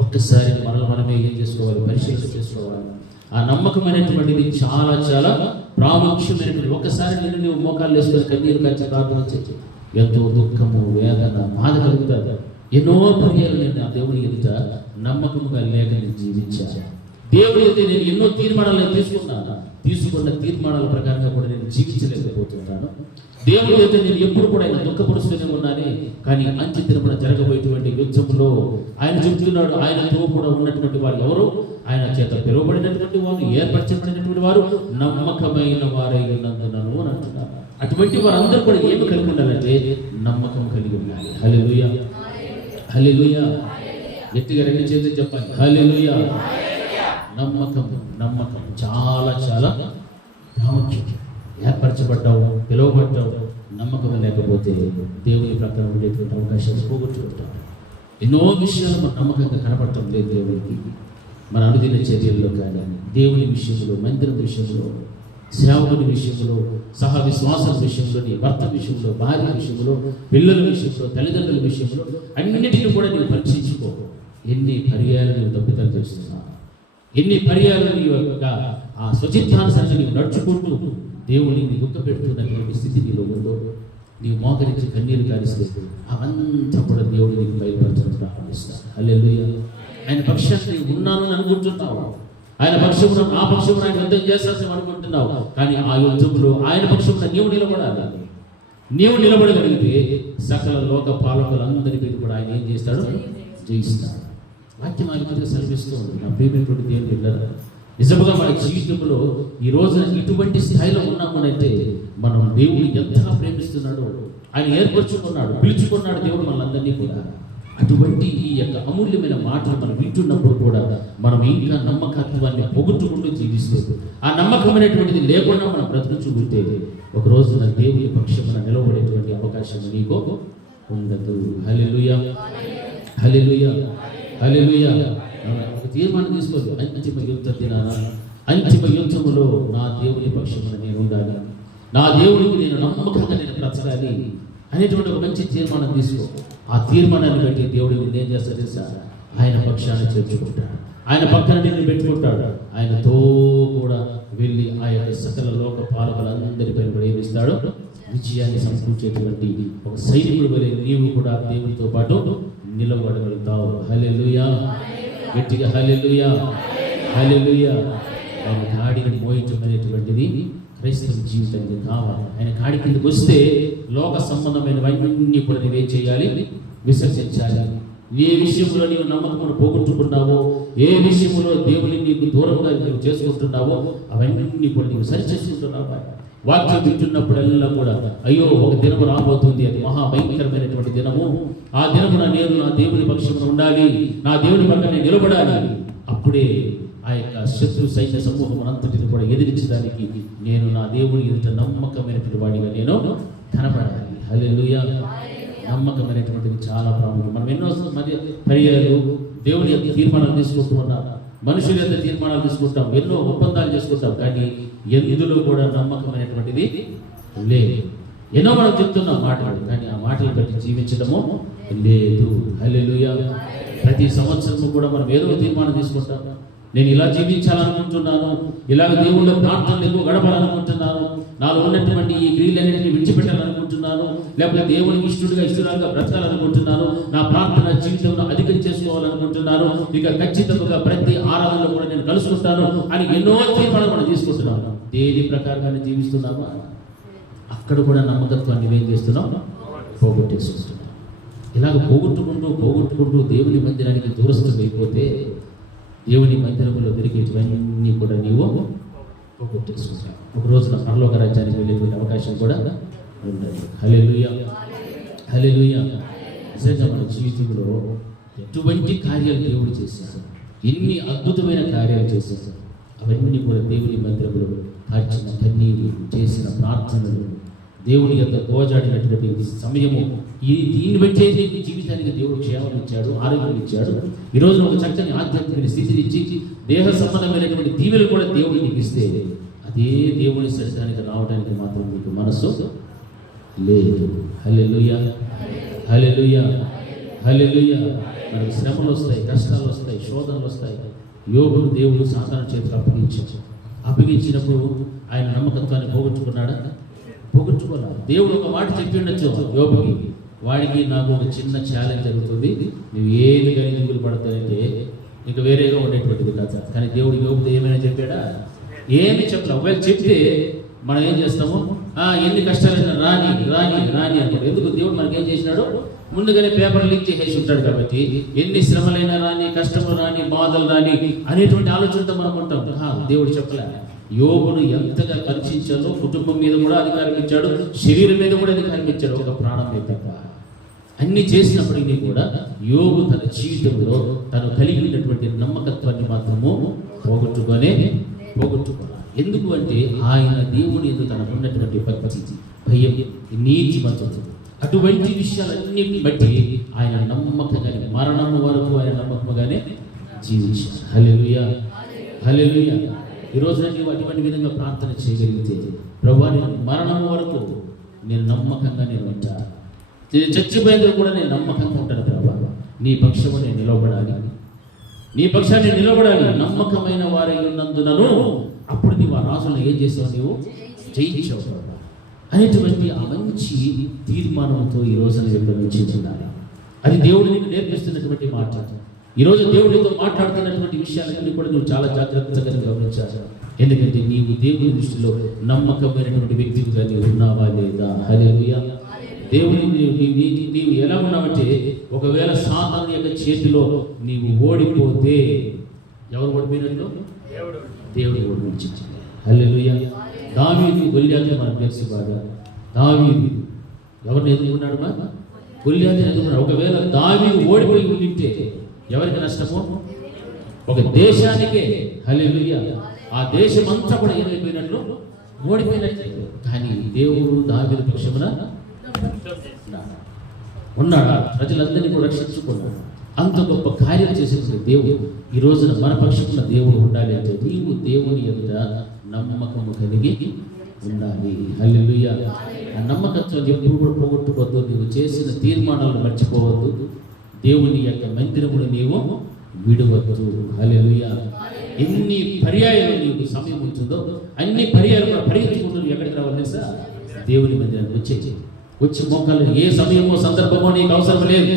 ఒక్కసారి మనమే ఏం చేసుకోవాలి? పరిశీలన చేసుకోవాలి. ఆ నమ్మకమైనటువంటిది చాలా చాలా ప్రాముఖ్యమైనటువంటి. ఒక్కసారి నువ్వు మోకాళ్ళు వేసుకొని కన్నీరు కాచి ప్రార్థన చేసి ఎంతో దుఃఖము, వేదన, బాధ కలుగుతుంది. ఎన్నో పర్యాలు నేను ఆ దేవుని ఎదుట నమ్మకంగా లేక నేను జీవించాను. దేవుడి అయితే నేను ఎన్నో తీర్మానాలు తీసుకున్న తీర్మానాల ప్రకారంగా కూడా నేను జీవించలేకపోతున్నాను. దేవుడి అయితే నేను ఎప్పుడు కూడా ఆయన దుఃఖపరుస్తూనే ఉన్నానే. కానీ అంత్య దినమున జరగబోయేటువంటి యుద్ధంలో ఆయన చెబుతున్నాడు, ఆయనతో కూడా ఉన్నటువంటి వారు ఎవరు? ఆయన చేత పిలువబడినటువంటి వారు, ఏర్పరచబడినటువంటి వారు, నమ్మకమైన వారై ఉన్నందునను అని అంటున్నారు. అటువంటి వారందరూ కూడా ఏమి కలిగి ఉండాలంటే నమ్మకం కలిగి ఉండాలి. హల్లెలూయా, హల్లెలూయా. గట్టిగా రెండు చేతులు చెప్పండి, హల్లెలూయా. నమ్మకం చాలా చాలా ప్రాముఖ్యం. ఏర్పరచబడ్డావు, పిలువబడ్డావు, నమ్మకం లేకపోతే దేవుని ప్రకారం ఉండేటువంటి అవకాశాలు పోగొట్టుకుంటాం. ఎన్నో విషయాలు మన నమ్మకంగా కనపడటం లేదు దేవునికి. మన అనుదిన చర్యల్లో కానీ, దేవుని విషయంలో, మందిరం విషయంలో, సేవకుని విషయంలో, సహ విశ్వాసం విషయంలో, నీ భర్త విషయంలో, భార్య విషయంలో, పిల్లల విషయంలో, తల్లిదండ్రుల విషయంలో అన్నిటిని కూడా నీవు పరీక్షించుకో. ఎన్ని పర్యాలు నీవు తప్పిదం చేస్తున్నావు, ఎన్ని పర్యాలు నీ యొక్క ఆ స్వచిత్తానుసారంగా నీవు నడుచుకుంటూ దేవుని దుఃఖపెడుతున్నటువంటి స్థితి నీలో ఉందో, నీవు మోకరించి కన్నీరు కారిస్తే అవంతా కూడా దేవుడు నీకు బయలుపరచడం ప్రారంభిస్తాడు. హల్లెలూయా. ఆయన పక్షాన్ని నీవు ఉన్నాను అని అనుకుంటున్నావు, ఆయన పక్షమున ఆ పక్షమున ఆయన యుద్ధం చేస్తాను అనుకుంటున్నావు. కానీ ఆ యుద్ధంలో ఆయన పక్షమున నీవు నిలబడాలి. నీవు నిలబడగలిగితే సకల లోక పాలకులందరికీ కూడా ఆయన ఏం చేస్తాడు? జయిస్తాడు. వాక్యం ఆయన సర్విస్తూ ఉంది. నా ప్రియమైనటువంటి దేవుని బిడ్డలారా, నిజంగా మన జీవితంలో ఈ రోజున ఇటువంటి స్థాయిలో ఉన్నామనంటే మనం దేవుడు ఎంతగా ప్రేమిస్తున్నాడో, ఆయన ఏర్పరచుకున్నాడు, పిలుచుకున్నాడు దేవుడు మనందరినీ కూడా. అటువంటి ఈ యొక్క అమూల్యమైన మాటలు మనం వింటున్నప్పుడు కూడా మనం ఇంకా నమ్మకత్వాన్ని పొగట్టుకుంటూ జీవిస్తే, ఆ నమ్మకమైనటువంటిది లేకుండా మనం బ్రతుకుచుకుంటే ఒక రోజున దేవుని పక్షమున నిలబడేటువంటి అవకాశం నీకు ఉండదు. హల్లెలూయా, హల్లెలూయా, హల్లెలూయా. ఒక తీర్మానం తీసుకోండి. అంతిమ యుద్ధ దినాన, అంతిమ యుద్ధములో నా దేవుని పక్షమున నేను ఉండాలి, నా దేవునికి నేను నమ్మకంగా నేను బ్రతకాలి అనేటువంటి ఒక మంచి తీర్మానం తీసుకో. ఆ తీర్మానాన్ని బట్టి దేవుడు ఏం చేస్తాడు తెలుసా? ఆయన పక్షాన్ని చేర్చుకుంటాడు, ఆయన పక్కన నిన్ను పెట్టుకుంటాడు. ఆయనతో కూడా వెళ్ళి ఆ యొక్క సకల లోక పాలకులందరిపైన ప్రయోగిస్తాడు. విజయాన్ని సమకూర్చేటువంటి ఒక సైనికుడు వలె నీవు కూడా దేవునితో పాటు నిలబడగలుగుతావు. హల్లెలూయా, గట్టిగా హల్లెలూయా, హల్లెలూయా. ఆయన కాడిని మోయించడం అనేటువంటిది క్రైస్తవ జీవితానికి కావాలి. ఆయన కాడి కిందకి వస్తే లోక సంబంధమైనవన్నీ కూడా నీవేం చేయాలి? విసర్జించాలి. ఏ విషయంలో నీవు నమ్మకమును పోగొట్టుకున్నావో, ఏ విషయంలో దేవుని నీకు దూరంగా నీవు చేసుకుంటున్నావో అవన్నీ కూడా నీవు సరిచేసుకుంటున్నావా? వాక్యం వింటున్నప్పుడల్లా కూడా అయ్యో ఒక దినము రాబోతుంది, అది మహాభయంకరమైనటువంటి దినము. ఆ దినమున నేను నా దేవుని పక్షమున ఉండాలి, నా దేవుని పక్కన నేను నిలబడాలి. అప్పుడే ఆ యొక్క శత్రు సైన్య సమూహం అంతటిని కూడా ఎదిరించడానికి నేను నా దేవుని ఎదుట నమ్మకమైనటువంటి వాడిగా నేను కనబడాలి. హల్లెలూయా. నమ్మకమైనటువంటిది చాలా ప్రాముఖ్యం. మనం ఎన్నో పర్యాలు దేవుని యొక్క తీర్మానాలు తీసుకుంటూ ఉన్నాం, మనుషుల యొక్క తీర్మానాలు తీసుకుంటాం, ఎన్నో ఒప్పందాలు చేసుకుంటాం, కానీ ఎందులో కూడా నమ్మకమైనటువంటిది లేదు. ఎన్నో మనం చెప్తున్నాం మాటలు, కానీ ఆ మాటలు బట్టి జీవించడము లేదు. హల్లెలూయా. ప్రతి సంవత్సరము కూడా మనం ఏదో తీర్మానం తీసుకుంటాం. నేను ఇలా జీవించాలనుకుంటున్నాను, ఇలాగ దేవుళ్ళ ప్రార్థనలు ఎక్కువ గడపాలనుకుంటున్నాను, నాలో ఉన్నటువంటి ఈ క్రియలన్నింటినీ విడిచిపెట్టాలనుకుంటున్నాను, లేకపోతే దేవునికి ఇష్టడుగా బ్రతకాలనుకుంటున్నాను, నా ప్రార్థన జీవితంలో అధికం చేసుకోవాలనుకుంటున్నాను, ఇక ఖచ్చితంగా ప్రతి ఆరాధనలో కూడా నేను కలుసుకుంటాను అని ఎన్నో తీర్మానాలు మనం తీసుకుంటున్నాను. దేని ప్రకారంగానే జీవిస్తున్నామా? అక్కడ కూడా నమ్మకత్వాన్ని ఏం చేస్తున్నాం? పోగొట్టేస్తున్నాం. ఇలాగ పోగొట్టుకుంటూ దేవుని మందిరానికి దూరస్థం అయిపోతే దేవుని మందిరంలో దొరికేటివన్నీ కూడా నీవు పోగొట్టేసుకుంటావు. ఒక రోజున పరలోక రాజ్యానికి వెళ్ళేటువంటి అవకాశం కూడా ఉండదు. హల్లెలూయా, హల్లెలూయా. నిజంగా మన జీవితంలో ఎటువంటి కార్యాలు దేవుడు చేశారు, ఎన్ని అద్భుతమైన కార్యాలు చేశారు, అవన్నీ కూడా దేవుని మందిరంలో కార్చిన కన్నీరు, చేసిన ప్రార్థనలు, దేవుని యొక్క గోజాడినటువంటి సమయము దీన్ని బట్టే నీ జీవితానికి దేవుడు క్షేమం ఇచ్చాడు, ఆరోగ్యం ఇచ్చాడు. ఈ రోజు ఒక చక్కని ఆధ్యాత్మిక స్థితిని ఇచ్చి దేహ సంబంధమైనటువంటి దీవెలు కూడా దేవుడు నీకు ఇస్తే అదే దేవుని సరిదానికి రావడానికి మాత్రం మీకు మనసు లేదు. హల్లెలూయా, హల్లెలూయా, హల్లెలూయా. మనకి శ్రమలు వస్తాయి, కష్టాలు వస్తాయి, శోధనలు వస్తాయి. యోగుడు దేవుడు సాతాను చేతికి అప్పగించినప్పుడు ఆయన నమ్మకత్వాన్ని పోగొట్టుకున్నాడా? పోగొట్టుకోరా. దేవుడు ఒక మాట చెప్పి ఉండొచ్చు యోగుకి, వాడికి నాకు ఒక చిన్న ఛాలెంజ్ జరుగుతుంది, నువ్వు ఏమి కానీ దిగులు పడతాయంటే ఇంకా వేరేగా ఉండేటువంటిది కదా. కానీ దేవుడు యోగుతో ఏమైనా చెప్పాడా? ఏమి చెప్పలే. ఒకవేళ చెప్తే మనం ఏం చేస్తాము, ఎన్ని కష్టాలైనా రాని రాని రాని అంటాడు. ఎందుకు? దేవుడు మనకి ఏం చేసినాడు? ముందుగానే పేపర్ లీక్ చేసేసి ఉంటాడు కాబట్టి ఎన్ని శ్రమలైనా రాని, కష్టములు రాని, బాధలు రాని అనేటువంటి ఆలోచనతో మనం ఉంటాం. దేవుడు చెప్పలే. యోగును ఎంతగా పరీక్షించాలో కుటుంబం మీద కూడా అధికారం ఇచ్చాడు, శరీరం మీద కూడా అధికారం ఇచ్చాడు, ఒక ప్రాణం మీద. అన్ని చేసినప్పటికీ కూడా యోగు తన జీవితంలో తను కలిగి ఉన్నటువంటి నమ్మకత్వాన్ని మాత్రము పోగొట్టుకోవాలి. ఎందుకు అంటే ఆయన దేవుని ఎందుకు తనకున్నటువంటి భక్తి, భయం, నీతి మంత్రులు, అటువంటి విషయాలన్నిటిని బట్టి ఆయన నమ్మకంగానే మరణము వరకు ఆయన నమ్మకంగానే జీవించాడు. హల్లెలూయా, హల్లెలూయా. ఈరోజు నీవు అటువంటి విధంగా ప్రార్థన చేయగలిగితే, ప్రభువా నేను మరణం వరకు నేను నమ్మకంగా నేను ఉంటాను, చచ్చిపోయేందుకు కూడా నేను నమ్మకంగా ఉంటాను. ప్రభువా నీ పక్షము నేను నిలబడాలి, నీ పక్షాన్ని నిలబడాలి. నమ్మకమైన వారై ఉన్నందునను అప్పుడు నీవు ఆ రాజులను ఏం చేసావు? నీవు జయించావు అనేటువంటి ఆ మంచి తీర్మానంతో ఈ రోజున నిర్ణయించుకున్నాను. అది దేవుడు నీకు నేర్పిస్తున్నటువంటి మాట. ఈరోజు దేవుడితో మాట్లాడుతున్నటువంటి విషయాలన్నీ కూడా నువ్వు చాలా జాగ్రత్తగా గమనించాలి. ఎందుకంటే నీవు దేవుని దృష్టిలో నమ్మకమైనటువంటి వ్యక్తిగా నీవు ఉన్నావా లేదా? హల్లెలూయా. దేవుని నీవు ఎలా ఉన్నావంటే, ఒకవేళ సాతాను యొక్క చేతిలో నీవు ఓడిపోతే ఎవరు ఓడిపోయినట్లు? దేవుడు ఓడించాడు. హల్లెలూయా. దావీదు గొల్యాతును మనకు తెలుసు బాగా. దావీదు ఎవరిని ఎదుర్కొన్నాడు? గొల్యాతును ఎదుర్కొన్నాడు. ఒకవేళ దావీదు ఓడిపోయి ఉంటే ఎవరికి నష్టమో? ఒక దేశానికే. హల్లెలూయా. ఆ దేశం అంతా కూడా ఏమైపోయినట్లు? ఓడిపోయినట్లే. కానీ దేవుడు దావీదు పక్షమున ఉన్నాడా? ప్రజలందరినీ కూడా రక్షించుకున్నాడు. అంత గొప్ప కార్యం చేసిన దేవుడు ఈ రోజున మన పక్షమున దేవుడు ఉండాలి అంటే నీవు దేవుని ఎదుట నమ్మకము కలిగి ఉండాలి. హల్లెలూయా. ఆ నమ్మకత్వం ఎప్పుడు కూడా పోగొట్టుకోవద్దు. నీవు చేసిన తీర్మానాలను మర్చిపోవద్దు. దేవుని యొక్క మందిరమును నీవు విడవద్దు. హల్లెలూయా. ఎన్ని పర్యాయాలు నీకు సమయం ఉంటుందో అన్ని పర్యాయాలు కూడా పరిగెత్తుకుంటూ ఎక్కడికి రావాలి తెలుసా? దేవుని మందిరానికి వచ్చి మోకాళ్ళు. ఏ సమయమో సందర్భమో నీకు అవసరం లేదు.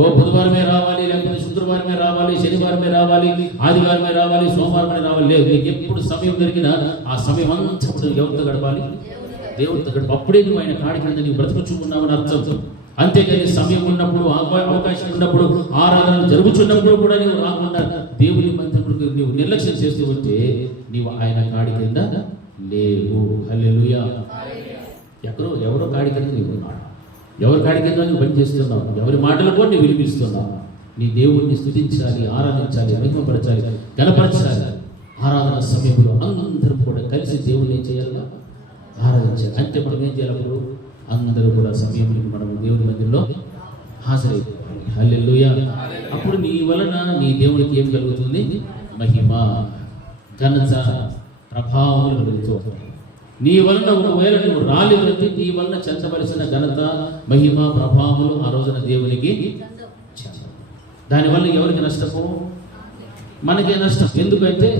ఓ బుధవారమే రావాలి, లేకపోతే శుక్రవారమే రావాలి, శనివారమే రావాలి, ఆదివారమే రావాలి, సోమవారమే రావాలి, లేదు. నీకు ఎప్పుడు సమయం దొరికినా ఆ సమయం అంతా ఎవరితో గడపాలి? దేవుడితో గడప. అప్పుడే నువ్వు ఆయన కాడి కింద నీవు బ్రతుకుచుకున్నావని అర్థం. అంతేగాని సమయం ఉన్నప్పుడు, అవకాశం ఉన్నప్పుడు, ఆరాధనలు జరుగుతున్నప్పుడు కూడా నీవు రాకుండా దేవుని మందిరములకు నీవు నిర్లక్ష్యం చేస్తూ ఉంటే నీవు ఆయన కాడి కింద లేవు. హల్లెలూయా. ఎవరో కాడి కింద నీవు ఉన్నాడు. ఎవరి కాడి కింద నువ్వు పని చేస్తున్నావు? ఎవరి మాటలు కూడా నువ్వు వినిపిస్తున్నావు? నీ దేవుడిని స్తుతించాలి, ఆరాధించాలి, మహిమపరచాలి, గణపరచాలి. ఆరాధన సమయంలో అందరం కూడా కలిసి దేవుడిని ఏం చేయాలి? ఆరాధించాలి. అంటే మనం ఏం చేయాలి? అప్పుడు అందరూ కూడా సమయంలో మనం దేవుని మందిరంలో హాజరైపోవాలి. హల్లెలూయా. అప్పుడు నీ వలన నీ దేవునికి ఏం కలుగుతుంది? మహిమ, ఘనత, ప్రభావం కలుగుతూ. నీ వలన ఒకవేళ నువ్వు రాలేదంటే నీ వలన చెందవలసిన ఘనత, మహిమ, ప్రభావములు ఆ రోజున దేవునికి. దానివల్ల ఎవరికి నష్టము? మనకే నష్టం. ఎందుకంటే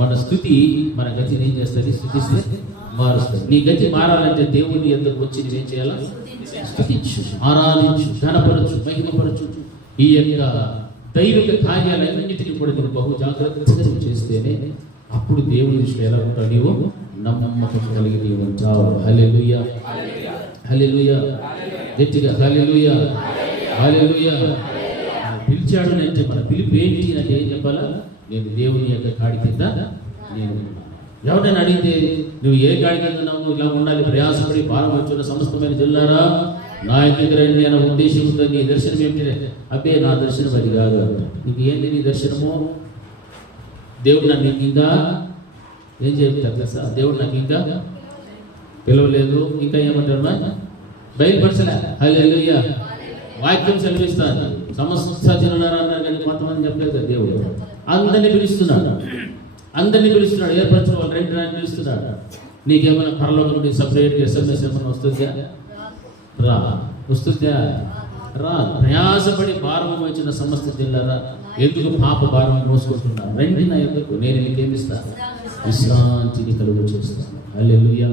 మన స్థుతి మన గతిని ఏం చేస్తుంది? స్థుతిస్తే మారుస్తుంది. నీ గతి మారాలంటే దేవుని ఎందుకు వచ్చి నువ్వేం చేయాలా? స్థుతించు, ఆరాధించు, ఘనపరచు, మహిమపరచు. ఈ యొక్క దైవిక కార్యాలన్నింటినీ కూడా నువ్వు బహు జాగ్రత్తగా చేస్తేనే అప్పుడు దేవుని దృష్టిలో ఎలా ఉంటావు? నీవు నమ్మకం కలిగి నీవు ఉంటావు. హల్లెలూయా, హల్లెలూయా. గట్టిగా హల్లెలూయా, హల్లెలూయా. పిలిచాడు అంటే మన పిలుపు ఏంటి అంటే ఏం చెప్పాలా? నేను దేవుని యొక్క కాడి కింద నేను. ఎవరైనా అడిగితే నువ్వు ఏ కాడి కింద ఉన్నావు, ఇలా ఉండాలి, ప్రయాసపడి భారం వచ్చున్న సమస్తమైన జిల్లారా నా దగ్గర రండి అన్న ఉద్దేశం ఉందో. నీ దర్శనం ఏమిటి? అబ్బే నా దర్శనం అది కాదు. నీకు ఏంటి నీ దర్శనము? దేవుడు నాకు ఇంకా ఏం చెప్తారు తెలుసా? దేవుడు నాకు ఇంకా పిలవలేదు. ఇంకా ఏమంటారు? బయలుపరచలే. హల్లెలూయా. వాక్యం సెలవిస్తాను. సమస్త జనులారా అన్నారు కానీ కొంతమంది చెప్పలేదు కదా దేవుడు. అందరినీ పిలుస్తున్నాడు, అందరినీ పిలుస్తున్నాడు. ఏర్పరచిన వాళ్ళు రెండు రాని పిలుస్తున్నాడు. నీకేమైనా పరలోకం నుండి సపరేట్ SMS ఏమైనా వస్తుందా? రా. వస్తుందా? రా. ప్రయాసపడి భారం వచ్చిన సమస్త జిల్లారా ఎందుకు పాప భారం మోసుకుంటున్నారు? రండి నా యొక్కకు, నేను నీకేమిస్తా? విశ్రాంతిని కలుగు చేస్తాను. హల్లెలూయా,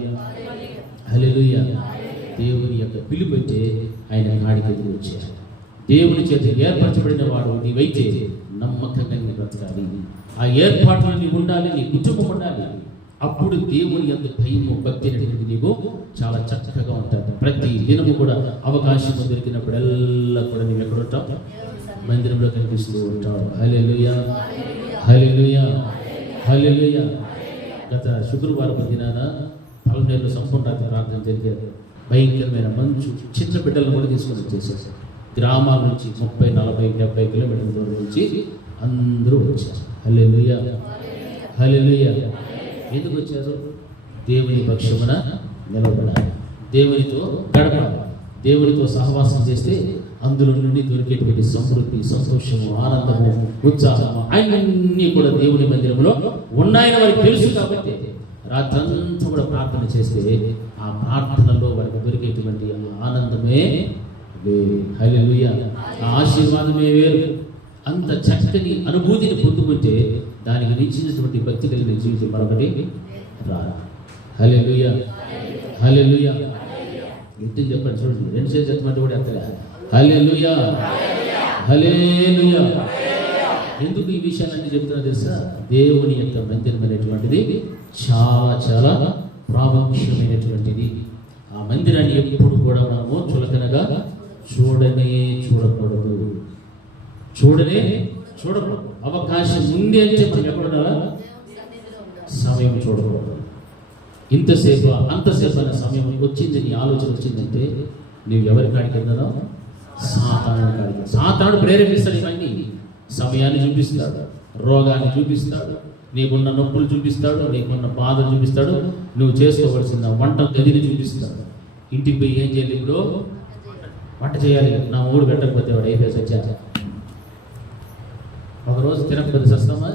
హల్లెలూయా. దేవుని యొక్క పిలుపైతే ఆయన కాడికి ఎదురు వచ్చారు. దేవుని చేత ఏర్పరచబడిన వాడు నీవైతే నమ్మకంగా నీ బ్రతకాలి. ఆ ఏర్పాట్లు నీవు ఉండాలి, నీ కుటుంబం ఉండాలి. అప్పుడు దేవుని యొక్క భయము, భక్తి అనేటువంటి నీవు చాలా చక్కగా ఉంటావు. ప్రతి దినము కూడా అవకాశం దొరికినప్పుడల్లా కూడా నీవు ఎక్కడ ఉంటావు? మందిరంలో కనిపిస్తూ ఉంటావు. హల్లెలూయా, హల్లెలూయా, హల్లెలూయా. గత శుక్రవారం దినాన పలనేరులో సంపూర్ణ ప్రార్థన జరిగారు. భయంకరమైన మంచు, చిన్న బిడ్డలను కూడా తీసుకొని వచ్చేసారు. గ్రామాల నుంచి 30, 40, 70 కిలోమీటర్ల దూరం నుంచి అందరూ వచ్చారు. హల్లెలూయా, హల్లెలూయా. ఎందుకు వచ్చారు? దేవుని పక్షమున నిలబడాలి, దేవునితో గడపాలి. దేవునితో సహవాసం చేస్తే అందులో నుండి దొరికేటువంటి సమృద్ధి, సంతోషము, ఆనందము, ఉత్సాహము అన్నీ కూడా దేవుని మందిరంలో ఉన్నాయని వారికి తెలుసు. కాబట్టి రాత్రంతా కూడా ప్రార్థన చేస్తే ఆ ప్రార్థనలో వారికి దొరికేటువంటి ఆనందమే వేరు. హల్లెలూయా. ఆ ఆశీర్వాదమే వేరు. అంత చక్కని అనుభూతిని పొందుకుంటే దానికి మించినటువంటి భక్తి కలిగిన జీవితం మరొకటి రాదు. హల్లెలూయా, హల్లెలూయా. ఇంటిని చెప్పండి, చూడండి. రెండు చేతులు చెప్పమంటే కూడా ఎత్తలే. హల్లెలూయా, హల్లెలూయా. ఎందుకు ఈ విషయాలన్నీ చెప్తున్నా తెలుసా? దేవుని యొక్క మందిరం అనేటువంటిది చాలా చాలా ప్రాముఖ్యమైనటువంటిది. ఆ మందిరాన్ని ఎప్పుడు కూడా మనము చులకనగా చూడనే చూడకూడదు, చూడనే చూడకూడదు. అవకాశం ఉంది అంటే మనం ఎక్కడున్నారా? సమయం చూడకూడదు. ఇంతసేపు అంతసేపు అనే సమయం వచ్చింది, నీ ఆలోచన వచ్చిందంటే నువ్వు ఎవరి కాడికి వెళ్తున్నావు? సాతాను కాడికి. సాతాను ప్రేరేపిస్తాడు. ఇవన్నీ సమయాన్ని చూపిస్తాడు, రోగాన్ని చూపిస్తాడు, నీకున్న నొప్పులు చూపిస్తాడు, నీకున్న బాధలు చూపిస్తాడు, నువ్వు చేసుకోవలసిన వంట గదిని చూపిస్తాడు. ఇంటికి పోయి ఏం చేయాలి? ఇప్పుడు వంట చేయాలి. నా మూడు పెట్టకపోతే వాడు అయిపోయి సచ్చాక ఒకరోజు తినకపోతే సస్తామా?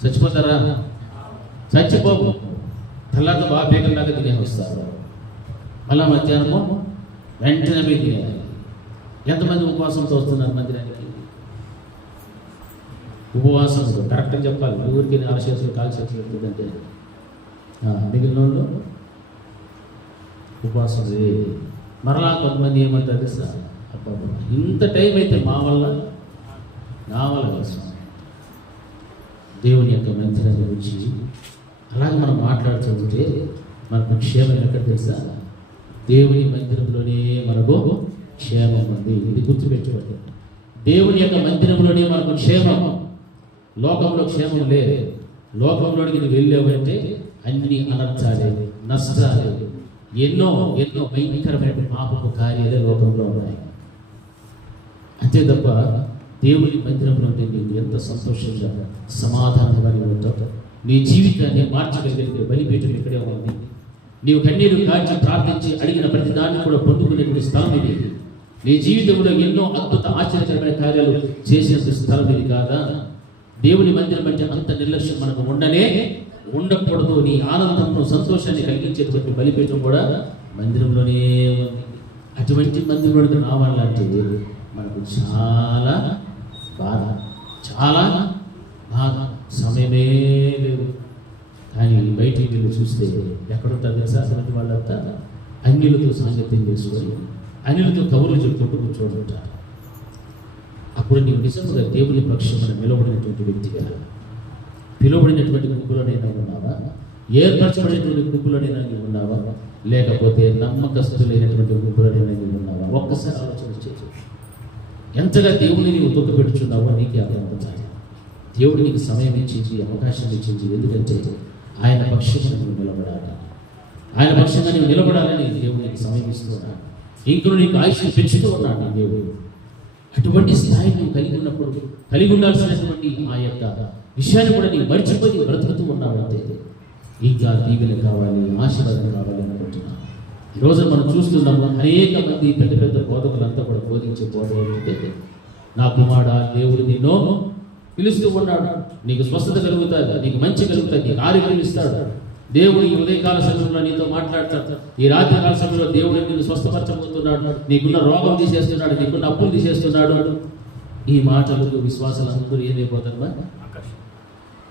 చచ్చిపోతారా? చచ్చిపోవు. తర్వాత బాగా బేకల్లాగా తినే వస్తారు. మళ్ళా మధ్యాహ్నము వెంటనే పోయి తినేయాలి. ఎంతమంది ఉపవాసంతో వస్తున్నారు మందిరానికి? ఉపవాసం కరెక్ట్గా చెప్పాలి. ఊరికి 4 చేతులు కాలు చేతులు పెడుతుందంటే మిగిలిన వాళ్ళు ఉపవాసం. మరలా కొంతమంది ఏమంటారు సార్, అబ్బా ఇంత టైం అయితే మా వల్ల నా వల్ల కోసం దేవుని యొక్క మందిరాన్ని గురించి అలాగే మనం మాట్లాడుతుంటే మనకు క్షేమం ఎక్కడ తెలుసా? దేవుని మందిరంలోనే మనకు క్షేమం ఉంది. ఇది గుర్తుపెట్టుకోండి. దేవుని యొక్క మందిరంలోనే మనకు క్షేమం. లోకంలో క్షేమం లేదు. లోకంలోనికి నువ్వు వెళ్ళావంటే అన్ని అనర్థాలే, నష్టాలే, ఎన్నో ఎన్నో భయంకరమైన పాపపు కార్యాలే లోకంలో ఉన్నాయి. అంతే తప్ప దేవుని మందిరంలో ఉంటే నీకు ఎంత సంతోషంగా సమాధానంగా ఉంటావు. నీ జీవితాన్ని మార్చగలిగితే బలిపీఠం ఇక్కడే ఉంది. నీవు కన్నీరు కాచి ప్రార్థించి అడిగిన ప్రతి దాన్ని కూడా పొందుకునేటువంటి స్థలం ఇది. నీ జీవితంలో ఎన్నో అద్భుత ఆశ్చర్యకరమైన కార్యాలు చేసిన స్థలం ఇది కాదా? దేవుని మందిరం అంటే అంత నిర్లక్ష్యం మనకు ఉండకూడదు. నీ ఆనందంలో సంతోషాన్ని కలిగించేటువంటి బలిపీఠం కూడా మందిరంలోనే ఉంది. అటువంటి మందిరంలోకి రావాలంటే మనకు చాలా బాధ, చాలా బాధ. సమయమే లేదు. కానీ బయటికి వెళ్ళి చూస్తే ఎక్కడుంటారు తెలుసా? అటువంటి వాళ్ళంతా అన్యులతో సాంగత్యం చేసుకొని అన్యులతో కబుర్లు చెప్పుకుంటూ కూర్చోడుంటారు. అప్పుడు నీవు నిజంగా దేవుని పక్షమున నిలబడినటువంటి వ్యక్తిగా, పిలువబడినటువంటి గుంపులోనైనా ఉన్నావా? ఏర్పరచబడినటువంటి గుంపులోనైనా నీవు ఉన్నావా? లేకపోతే నమ్మకస్తులైనటువంటి గుంపులోనైనా నీవు ఉన్నావా? ఒక్కసారి ఆలోచన చేసి ఎంతగా దేవుని నీవు దుఃఖపెట్టుచున్నావో నీకే అర్థమవుతాయి. దేవుడు నీకు సమయం ఇచ్చింది, అవకాశం ఇచ్చింది. ఎందుకంటే ఆయన పక్షంగా నువ్వు నిలబడాలి. ఆయన పక్షంగా నువ్వు నిలబడాలని దేవుడు నీకు సమయం ఇస్తున్నాడు. ఇంకను నీకు ఆయుష్ను పెంచుతూ ఉన్నాడు దేవుడు. అటువంటి స్థాయి నువ్వు కలిగి ఉండాల్సినటువంటి ఆ యొక్క విషయాన్ని కూడా నీవు మర్చిపోయి బ్రతుకుతూ ఉన్నావంటే ఇంకా దీవెన కావాలి, ఆశీర్వాదం కావాలి అనుకుంటున్నాను. ఈరోజు మనం చూస్తున్నాము, అనేక మంది పెద్ద పెద్ద బోధకులంతా కూడా బోధించే బోధ ఏంటంటే, నా కుమారుడా, దేవుడు నిన్ను పిలుస్తూ ఉన్నాడు, నీకు స్వస్థత కలుగుతుంది, నీకు మంచి కలుగుతుంది, నీకు ఆరోగ్యం ఇస్తాడు, దేవుడు ఈ ఉదయకాల సమయంలో నీతో మాట్లాడతాడు, ఈ రాత్రికాల సమయంలో దేవుడు నిన్ను స్వస్థపరచబోతున్నాడు, నీకున్న రోగం తీసేస్తున్నాడు, నీకున్న అప్పులు తీసేస్తున్నాడు. ఈ మాటలకు విశ్వాసాలందరూ ఏదైపోతారు,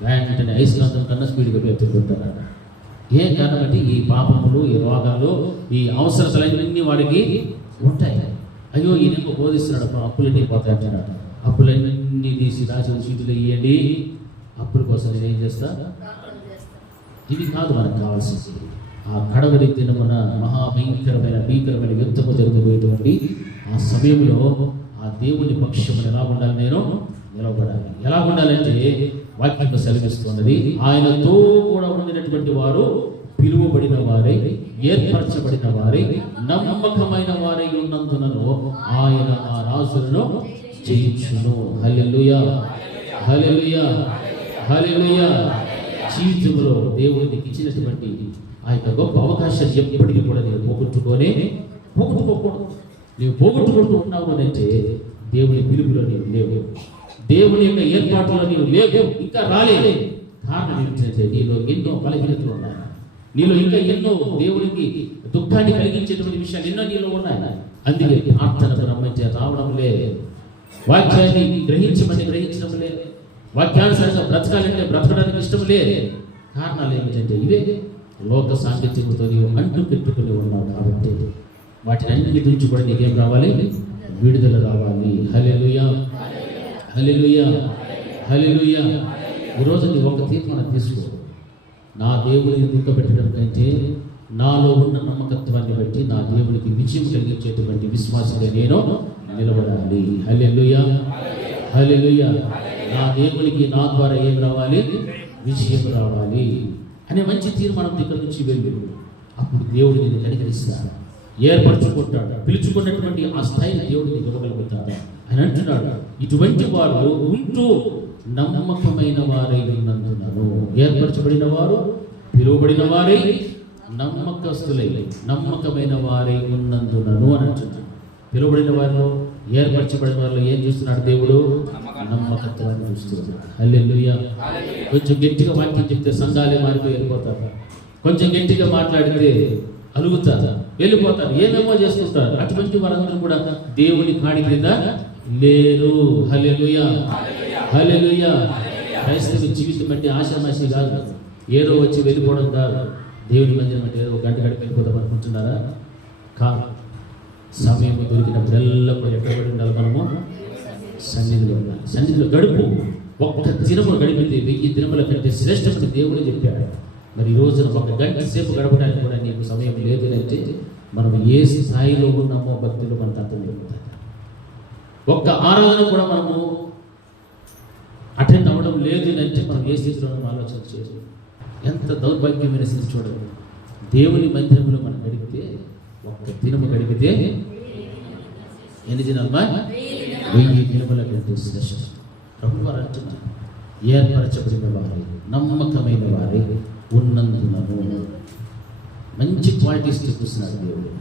వెంటనే ఐస్కాంతం కన్నా స్పీడ్గా పెట్టుకుంటారు. ఏం కారణం అంటే ఈ పాపములు, ఈ రోగాలు, ఈ అవసరతలన్నీ వాడికి ఉంటాయి. అయ్యో ఈయన బోధిస్తున్నాడు, అప్పులన్నీ పోతాయి అంటున్నాడు. అప్పులన్నీ తీసి రాసిన సీటులు ఇవ్వండి, అప్పుల కోసం నేను ఏం చేస్తా. ఇది కాదు మనకు కావాల్సింది. ఆ కడవరి దినమున మహాభయంకరమైన భీకరమైన యుద్ధము జరగబోయేటువంటి ఆ సమయంలో ఆ దేవుని పక్షమున ఎలా ఉండాలి, నేను నిలబడాలి. ఎలా ఉండాలంటే వాక్యం సెలవిస్తున్నది, ఆయనతో కూడా ఉండినటువంటి వారు పిలువబడిన వారై, ఏర్పరచబడిన వారై, నమ్మకమైన వారై ఉన్నందునను ఆయన ఆ రాజులను జయించును. హల్లెలూయా, హల్లెలూయా, హల్లెలూయా. జీవితంలో దేవుడికి ఇచ్చినటువంటి ఆ యొక్క గొప్ప అవకాశాన్ని ఎప్పటికీ కూడా నేను పోగొట్టుకోకూడదు. నీవు పోగొట్టుకుంటూ ఉన్నావు అంటే దేవుని పిలుపులో నీవు లేవు, దేవుని యొక్క ఏర్పాటులో నీవు లేవు, ఇంకా రాలేదు. కారణం ఏమిటంటే నీలో ఎన్నో బలహీనతలు ఉన్నాయి, నీలో ఇంకా ఎన్నో దేవునికి దుఃఖాన్ని కలిగించేటువంటి విషయాలు ఎన్నో నీలో ఉన్నాయి. అందుకే ప్రార్థనకు రమ్మంటే రావడం లేదు, వాక్యాన్ని గ్రహించడం లేదు, వాక్యానుసారంగా బ్రతకాలంటే బ్రతకడానికి ఇష్టం లేదు. కారణాలు ఏమిటంటే ఇవే లోక సాంగత్యంతో నీవు అంటూ పెట్టుకుని ఉన్నావు. కాబట్టి వాటిని అన్నింటి గురించి కూడా నీకేం రావాలి, విడుదల రావాలి. హల్లెలూయా, హల్లెలూయా, హల్లెలూయా. ఈరోజు నీ ఒక తీర్మానం తీసుకో, నా దేవుడిని దుఃఖపెట్టడం కంటే నాలో ఉన్న నమ్మకత్వాన్ని బట్టి నా దేవునికి విజయం కలిగించేటువంటి విశ్వాసంగా నేను నిలబడాలి. హల్లెలూయా, హల్లెలూయా. నా దేవునికి నా ద్వారా ఏం రావాలి, విజయం రావాలి అనే మంచి తీర్మానం ఇక్కడ నుంచి వెళ్ళి అప్పుడు దేవుడు నిన్ను కనికరిస్తాడు, ఏర్పరచుకుంటాడు, పిలుచుకున్నటువంటి ఆ స్థాయిని దేవుడు నీకు ఇవ్వగలుగుతాడు అని అంటున్నాడు. ఇటువంటి వారు ఉంటూ నమ్మకమైన వారై ఉన్నందునను, ఏర్పరచబడిన వారు, పిలువబడిన వారై, నమ్మకస్తులై, నమ్మకమైన వారై ఉన్నందునను అని అంటున్నాడు. పిలువబడిన వారిలో, ఏర్పరచబడిన వారిలో ఏం చూస్తున్నాడు దేవుడు, నమ్మకత్వాన్ని చూస్తున్నాడు. హల్లెలూయా. కొంచెం గట్టిగా వాక్యం చెప్తే సంఘాలే మారిపోయి వెళ్ళిపోతారు, కొంచెం గట్టిగా మాట్లాడితే అలుగుతారు, వెళ్ళిపోతారు, ఏమేమో చేసుకుంటారు. అటువంటి వారందరూ కూడా దేవుని కాడి క్రింద లేరు. హల్లెలూయా, హల్లెలూయా. క్రైస్తవ జీవితం అంటే ఆశామాషి కాదు, ఏదో వచ్చి వెళ్ళిపోవడం కాదు. దేవుని మందిరం అంటే ఏదో ఒక గంట గడిపి వెళ్ళిపోతాం అనుకుంటున్నారా? కాదు. సమయం దొరికినప్పుడల్లా కూడా ఎక్కడ ఉండాలి, మనము సన్నిధిలో ఉండాలి. సన్నిధిలో గడుపు. ఒక్క దినము గడిపితే 1000 దినముల కంటే శ్రేష్టమని దేవుడే చెప్పాడు. మరి ఈ రోజున ఒక గంట సేపు గడపడానికి కూడా నీకు సమయం లేదు అంటే మనం ఏ స్థాయిలో ఉన్నామో భక్తులు మనకు అర్థం జరుగుతాయి. ఒక్క ఆరాధన కూడా మనము అటెండ్ అవ్వడం లేదు అంటే మనం ఏ స్థితిలో ఆలోచన చేయదు. ఎంత దౌర్భాగ్యమైన స్థితి చూడదు. దేవుని మందిరంలో మనం గడిపితే, ఒక్క దినము గడిపితే ఎన్ని దినాలమ్మా? 1000 దినముల కంటే శ్రేష్టం. ప్రభు వారు అంటున్నారు, ఏర్పరచబడిన వారి, నమ్మకమైన వారి ఉన్నందునను. మంచి క్వాలిటీస్ చూపిస్తున్నారు దేవుడు.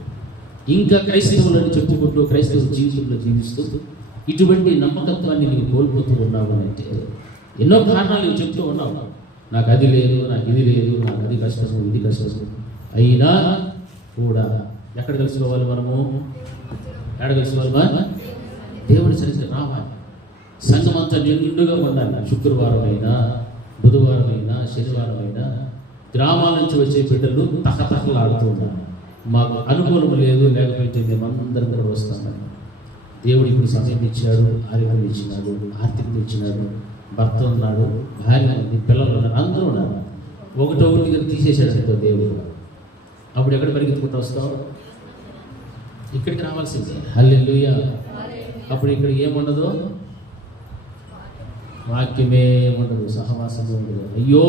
ఇంకా క్రైస్తవులను చెప్పుకుంటూ క్రైస్తవ జీవితంలో జీవిస్తూ ఇటువంటి నమ్మకత్వాన్ని నీవు కోల్పోతూ ఉన్నావు అంటే ఎన్నో కారణాలు నువ్వు చెప్తూ ఉన్నావు. నాకు అది లేదు, నాకు ఇది లేదు, నాకు అది కష్టము, ఇది కష్టము. అయినా కూడా ఎక్కడ కలుసుకోవాలి మనము? ఎక్కడ కలుసుకోవాలి? దేవుడి సన్నిధికి రావాలి. సంఘం అంతా నిండుగా ఉండాలి. శుక్రవారం అయినా, బుధవారం అయినా, శనివారం అయినా గ్రామాల నుంచి వచ్చే బిడ్డలు తహతహలాడుతూ ఉన్నారు. మాకు అనుకూలం లేదు, లేకపోతే మేమందరం కూడా వస్తామని. దేవుడు ఇప్పుడు సమయం ఇచ్చాడు, ఆరోగ్యం ఇచ్చినాడు, ఆర్థికం ఇచ్చినాడు, భర్త ఉన్నాడు, భార్య ఉంది, పిల్లలు ఉన్నారు, అందరూ ఉన్నారు. ఒకటో దగ్గర తీసేసాడు అంటో దేవుడు. అప్పుడు ఎక్కడ పరిగెత్తుకుంటూ వస్తావు? ఇక్కడికి రావాల్సిందే. హల్లెలూయా. అప్పుడు ఇక్కడ ఏముండదు, వాక్యమే ఉండదు, సహవాసమే ఉండదు. అయ్యో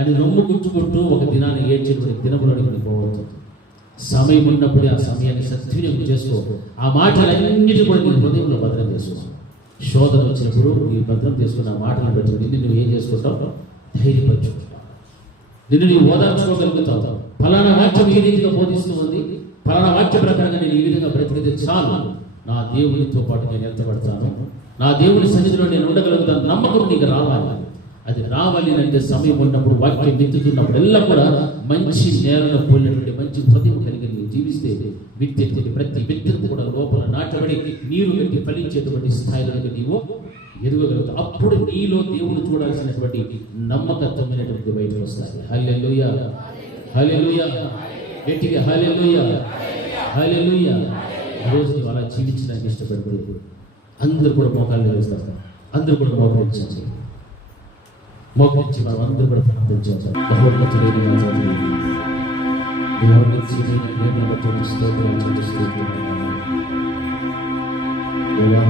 అని రొమ్ము గుచ్చుకుంటూ ఒక దినాన్ని ఏడ్చేటువంటి దినములోనికి పోవచ్చు. సమయం ఉన్నప్పుడే ఆ సమయాన్ని సద్వినియోగం చేసుకో. ఆ మాటలన్నిటి కూడా నీ హృదయంలో భద్రం చేసుకో. శోధన వచ్చినప్పుడు నీ భద్రం చేసుకున్న ఆ మాటలను బట్టి నిన్ను నువ్వు ఏం చేసుకుంటావు? ధైర్యపరచుకుంటావు. నిన్ను నీవు ఓదార్చుకోగలుగుతావు. ఫలానా వాక్యం ఈ రీతిగా బోధిస్తూ ఉంది, ఫలానా వాక్య ప్రకారంగా నేను ఈ విధంగా బ్రతికితే చాలు, నా దేవునితో పాటు నేను ఎత్తబడతాను, నా దేవుని సన్నిధిలో నేను ఉండగలుగుతాను. నమ్మకం నీకు రావాలి. అది రావాలి అంటే సమయం ఉన్నప్పుడు, వాక్యం విత్తుతున్నప్పుడు ఎల్లా కూడా మంచి నేలను పోలినటువంటి మంచి హృదయం కలిగి నీవు జీవిస్తే విత్తెత్తి ప్రతి విత్తనం కూడా లోపల నాటబడి నీరు పెట్టి ఫలించేటువంటి స్థాయిలోకి నీవు ఎదుగగలుగుతావు. అప్పుడు నీలో దేవుడు చూడాల్సినటువంటి నమ్మకత్వమైనటువంటి బయటకు వస్తాయి. హల్లెలూయా, హల్లెలూయా, గట్టిగా హల్లెలూయా, హల్లెలూయా. ఈరోజు నువ్వు అలా జీవించడానికి ఇష్టపడకూడదు. అందరూ కూడా మోకాళ్ళు వేస్తారు, అందరూ కూడా మోకరించాలి. మోకరించి మనం అందరూ కూడా ప్రార్థించాలి. బహుమతులైన మా తండ్రి, దేవుని జీవన ప్రేమలతో స్తోత్రాలు చెల్లిస్తున్నాము. దేవా,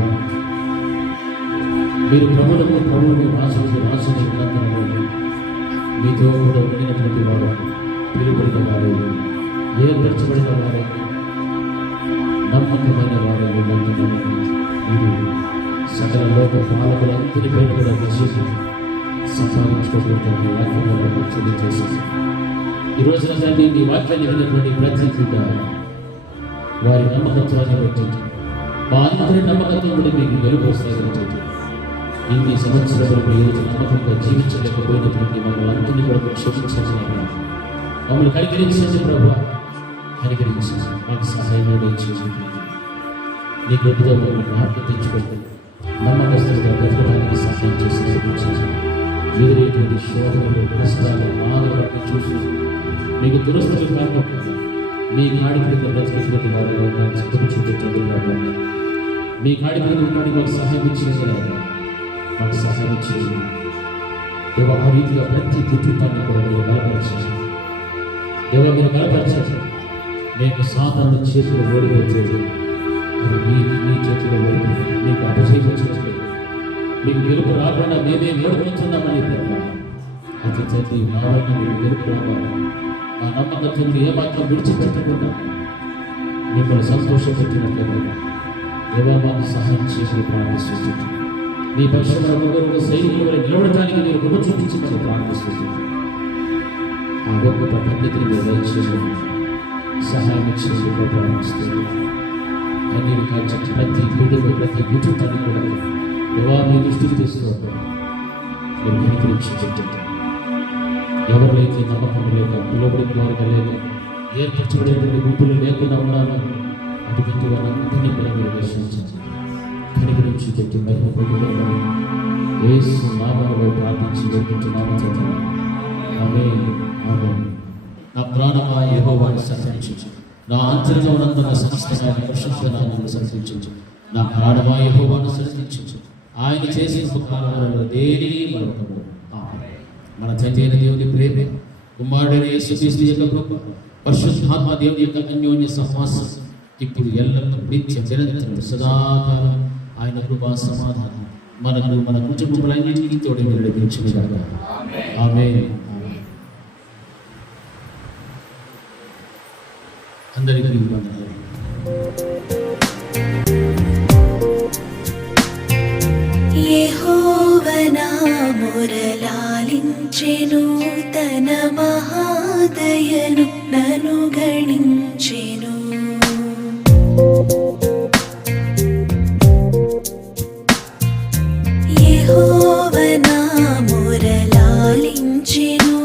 మీరు ప్రభువులకు ప్రభువులు, రాజులకు రాజుని ఉన్నందున మీతో కూడా ఉండినటువంటి వారు, పిలువబడిన వారు, ఏర్పరచబడిన వారు, నమ్మకమైన వారు ఉన్నందున మీరు సకల లోక పాలకులందరి పైన కూడా విజయం సంపాదించుకోగలుగుతారు. వాక్యం తెలియజేసి ఈ రోజున తండ్రి మీ వాక్యాన్ని విన్నటువంటి ప్రతి బిడ్డ వారి నమ్మకత్వాన్ని బట్టి, మా అందరి నమ్మకత్వం కూడా మీకు వెలుగు వస్తాయి. ఇన్ని సంవత్సరాలు ఈరోజు నమ్మకంగా జీవించలేకపోయినటువంటి మమ్మల్ని అందరినీ కూడా క్షమించండి. మమ్మల్ని కనికరించండి ప్రభు, కనికరించి మాకు సహాయం చేసి నీ కృపతో మమ్మల్ని మార్పు తెచ్చుకోండి. నమ్మకస్తులుగా బ్రతకడానికి సహాయం చేసి ఎదురేటువంటి శోధనలు, కష్టాలు, బాధపడి చూసి మీకు దురస్తులు కాకుండా మీ కాడి క్రింద బ్రతికినటువంటి వారు చూపించండి. మీ కాడి క్రింద ఉన్నటువంటి మాకు సహాయం ఇచ్చేది, మాకు సహాయం ఇచ్చేది. దేవ, ఆ రీతిగా ప్రతి కుటుంబాన్ని కూడా మీరు బలపరచాలి. దేవ, మీరు బలపరచాలి. మీకు సాధారణ చేతులు ఓడిపోతుంది, అది మీ చేతిలో ఓడిపోతుంది. మీకు అపజయించలేదు, మీకు గెలుపు రాకుండా మేమే ఓడిపోతున్నామని అది చదివి మా వల్ల మీరు గెలుపు రావాలి. ఆ నమ్మకత్వం ఏమాత్రం విడిచిపెట్టకుండా మిమ్మల్ని సంతోషపెట్టినట్లుగా దేవా మాకు సహాయం చేసి ప్రార్థిస్తుంది. మీ పరిశ్రమ సైనికులు నిలబడటానికి మీరు గుణ చూపించమని ప్రార్థిస్తుంది. ఆ గొప్ప పద్ధతిని మీరు దయచేసి సహాయం చేసి ప్రార్థిస్తుంది. అన్ని కాల్చి ప్రతి వీడియో ప్రతి కుటుంబాన్ని కూడా దేవా మీ దృష్టికి తీసుకోవడం మీరు కనికరించి చెప్తారు. ఎవరైతే నమ్మకం లేక, పిలువబడిన వారుగా లేక, ఏర్పరచబడేటువంటి గుంపులు లేకుండా ఉన్నారో అటువంటి వారందరినీ కూడా మీరు దర్శించండి. కనికరించి పెట్టి మహిమపడుతున్న యేసు నామములో ప్రార్థించి వేడుకుంటున్నాము తండ్రి. ఆమేన్, ఆమేన్. నా ప్రాణమా యెహోవాను స్తుతించు, నా అంతరంగమునందున్న సమస్తమైన పరిశుద్ధ నామమును స్తుతించు. నా ప్రాణమా యెహోవాను స్తుతించు, ఆయన చేసిన ఉపకారములలో దేనిని మరొకడు. మన తండ్రి అయిన దేవుని ప్రేమ, కుమారుడైన యేసుక్రీస్తు యొక్క కృప, పరిశుద్ధాత్మ దేవుని యొక్క అన్యోన్య సహవాసం ఇప్పుడు ఎల్లప్పుడూ నిత్య నిరంతరం సదాకాలం ఆయన కృపా సమాధానం మనకు మన కుటుంబములన్నిటికీ తోడు నడిపించుగాక. ఆమేన్. అందరికీ వందనాలు. యెహోవా మొరలాలించెను, తన మహాదయను నన్ను గణించెను. యెహోవా మొరలాలించెను,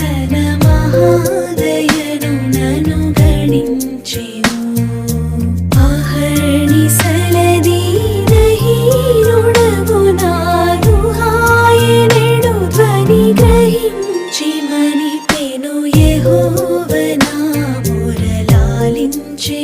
తన మహాదయను నన్ను గణించెను. గ్రహించి మని పెను యెహోవా మొరలాలించెను.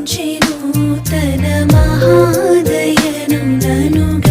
గణించెను తన మహాదయను నను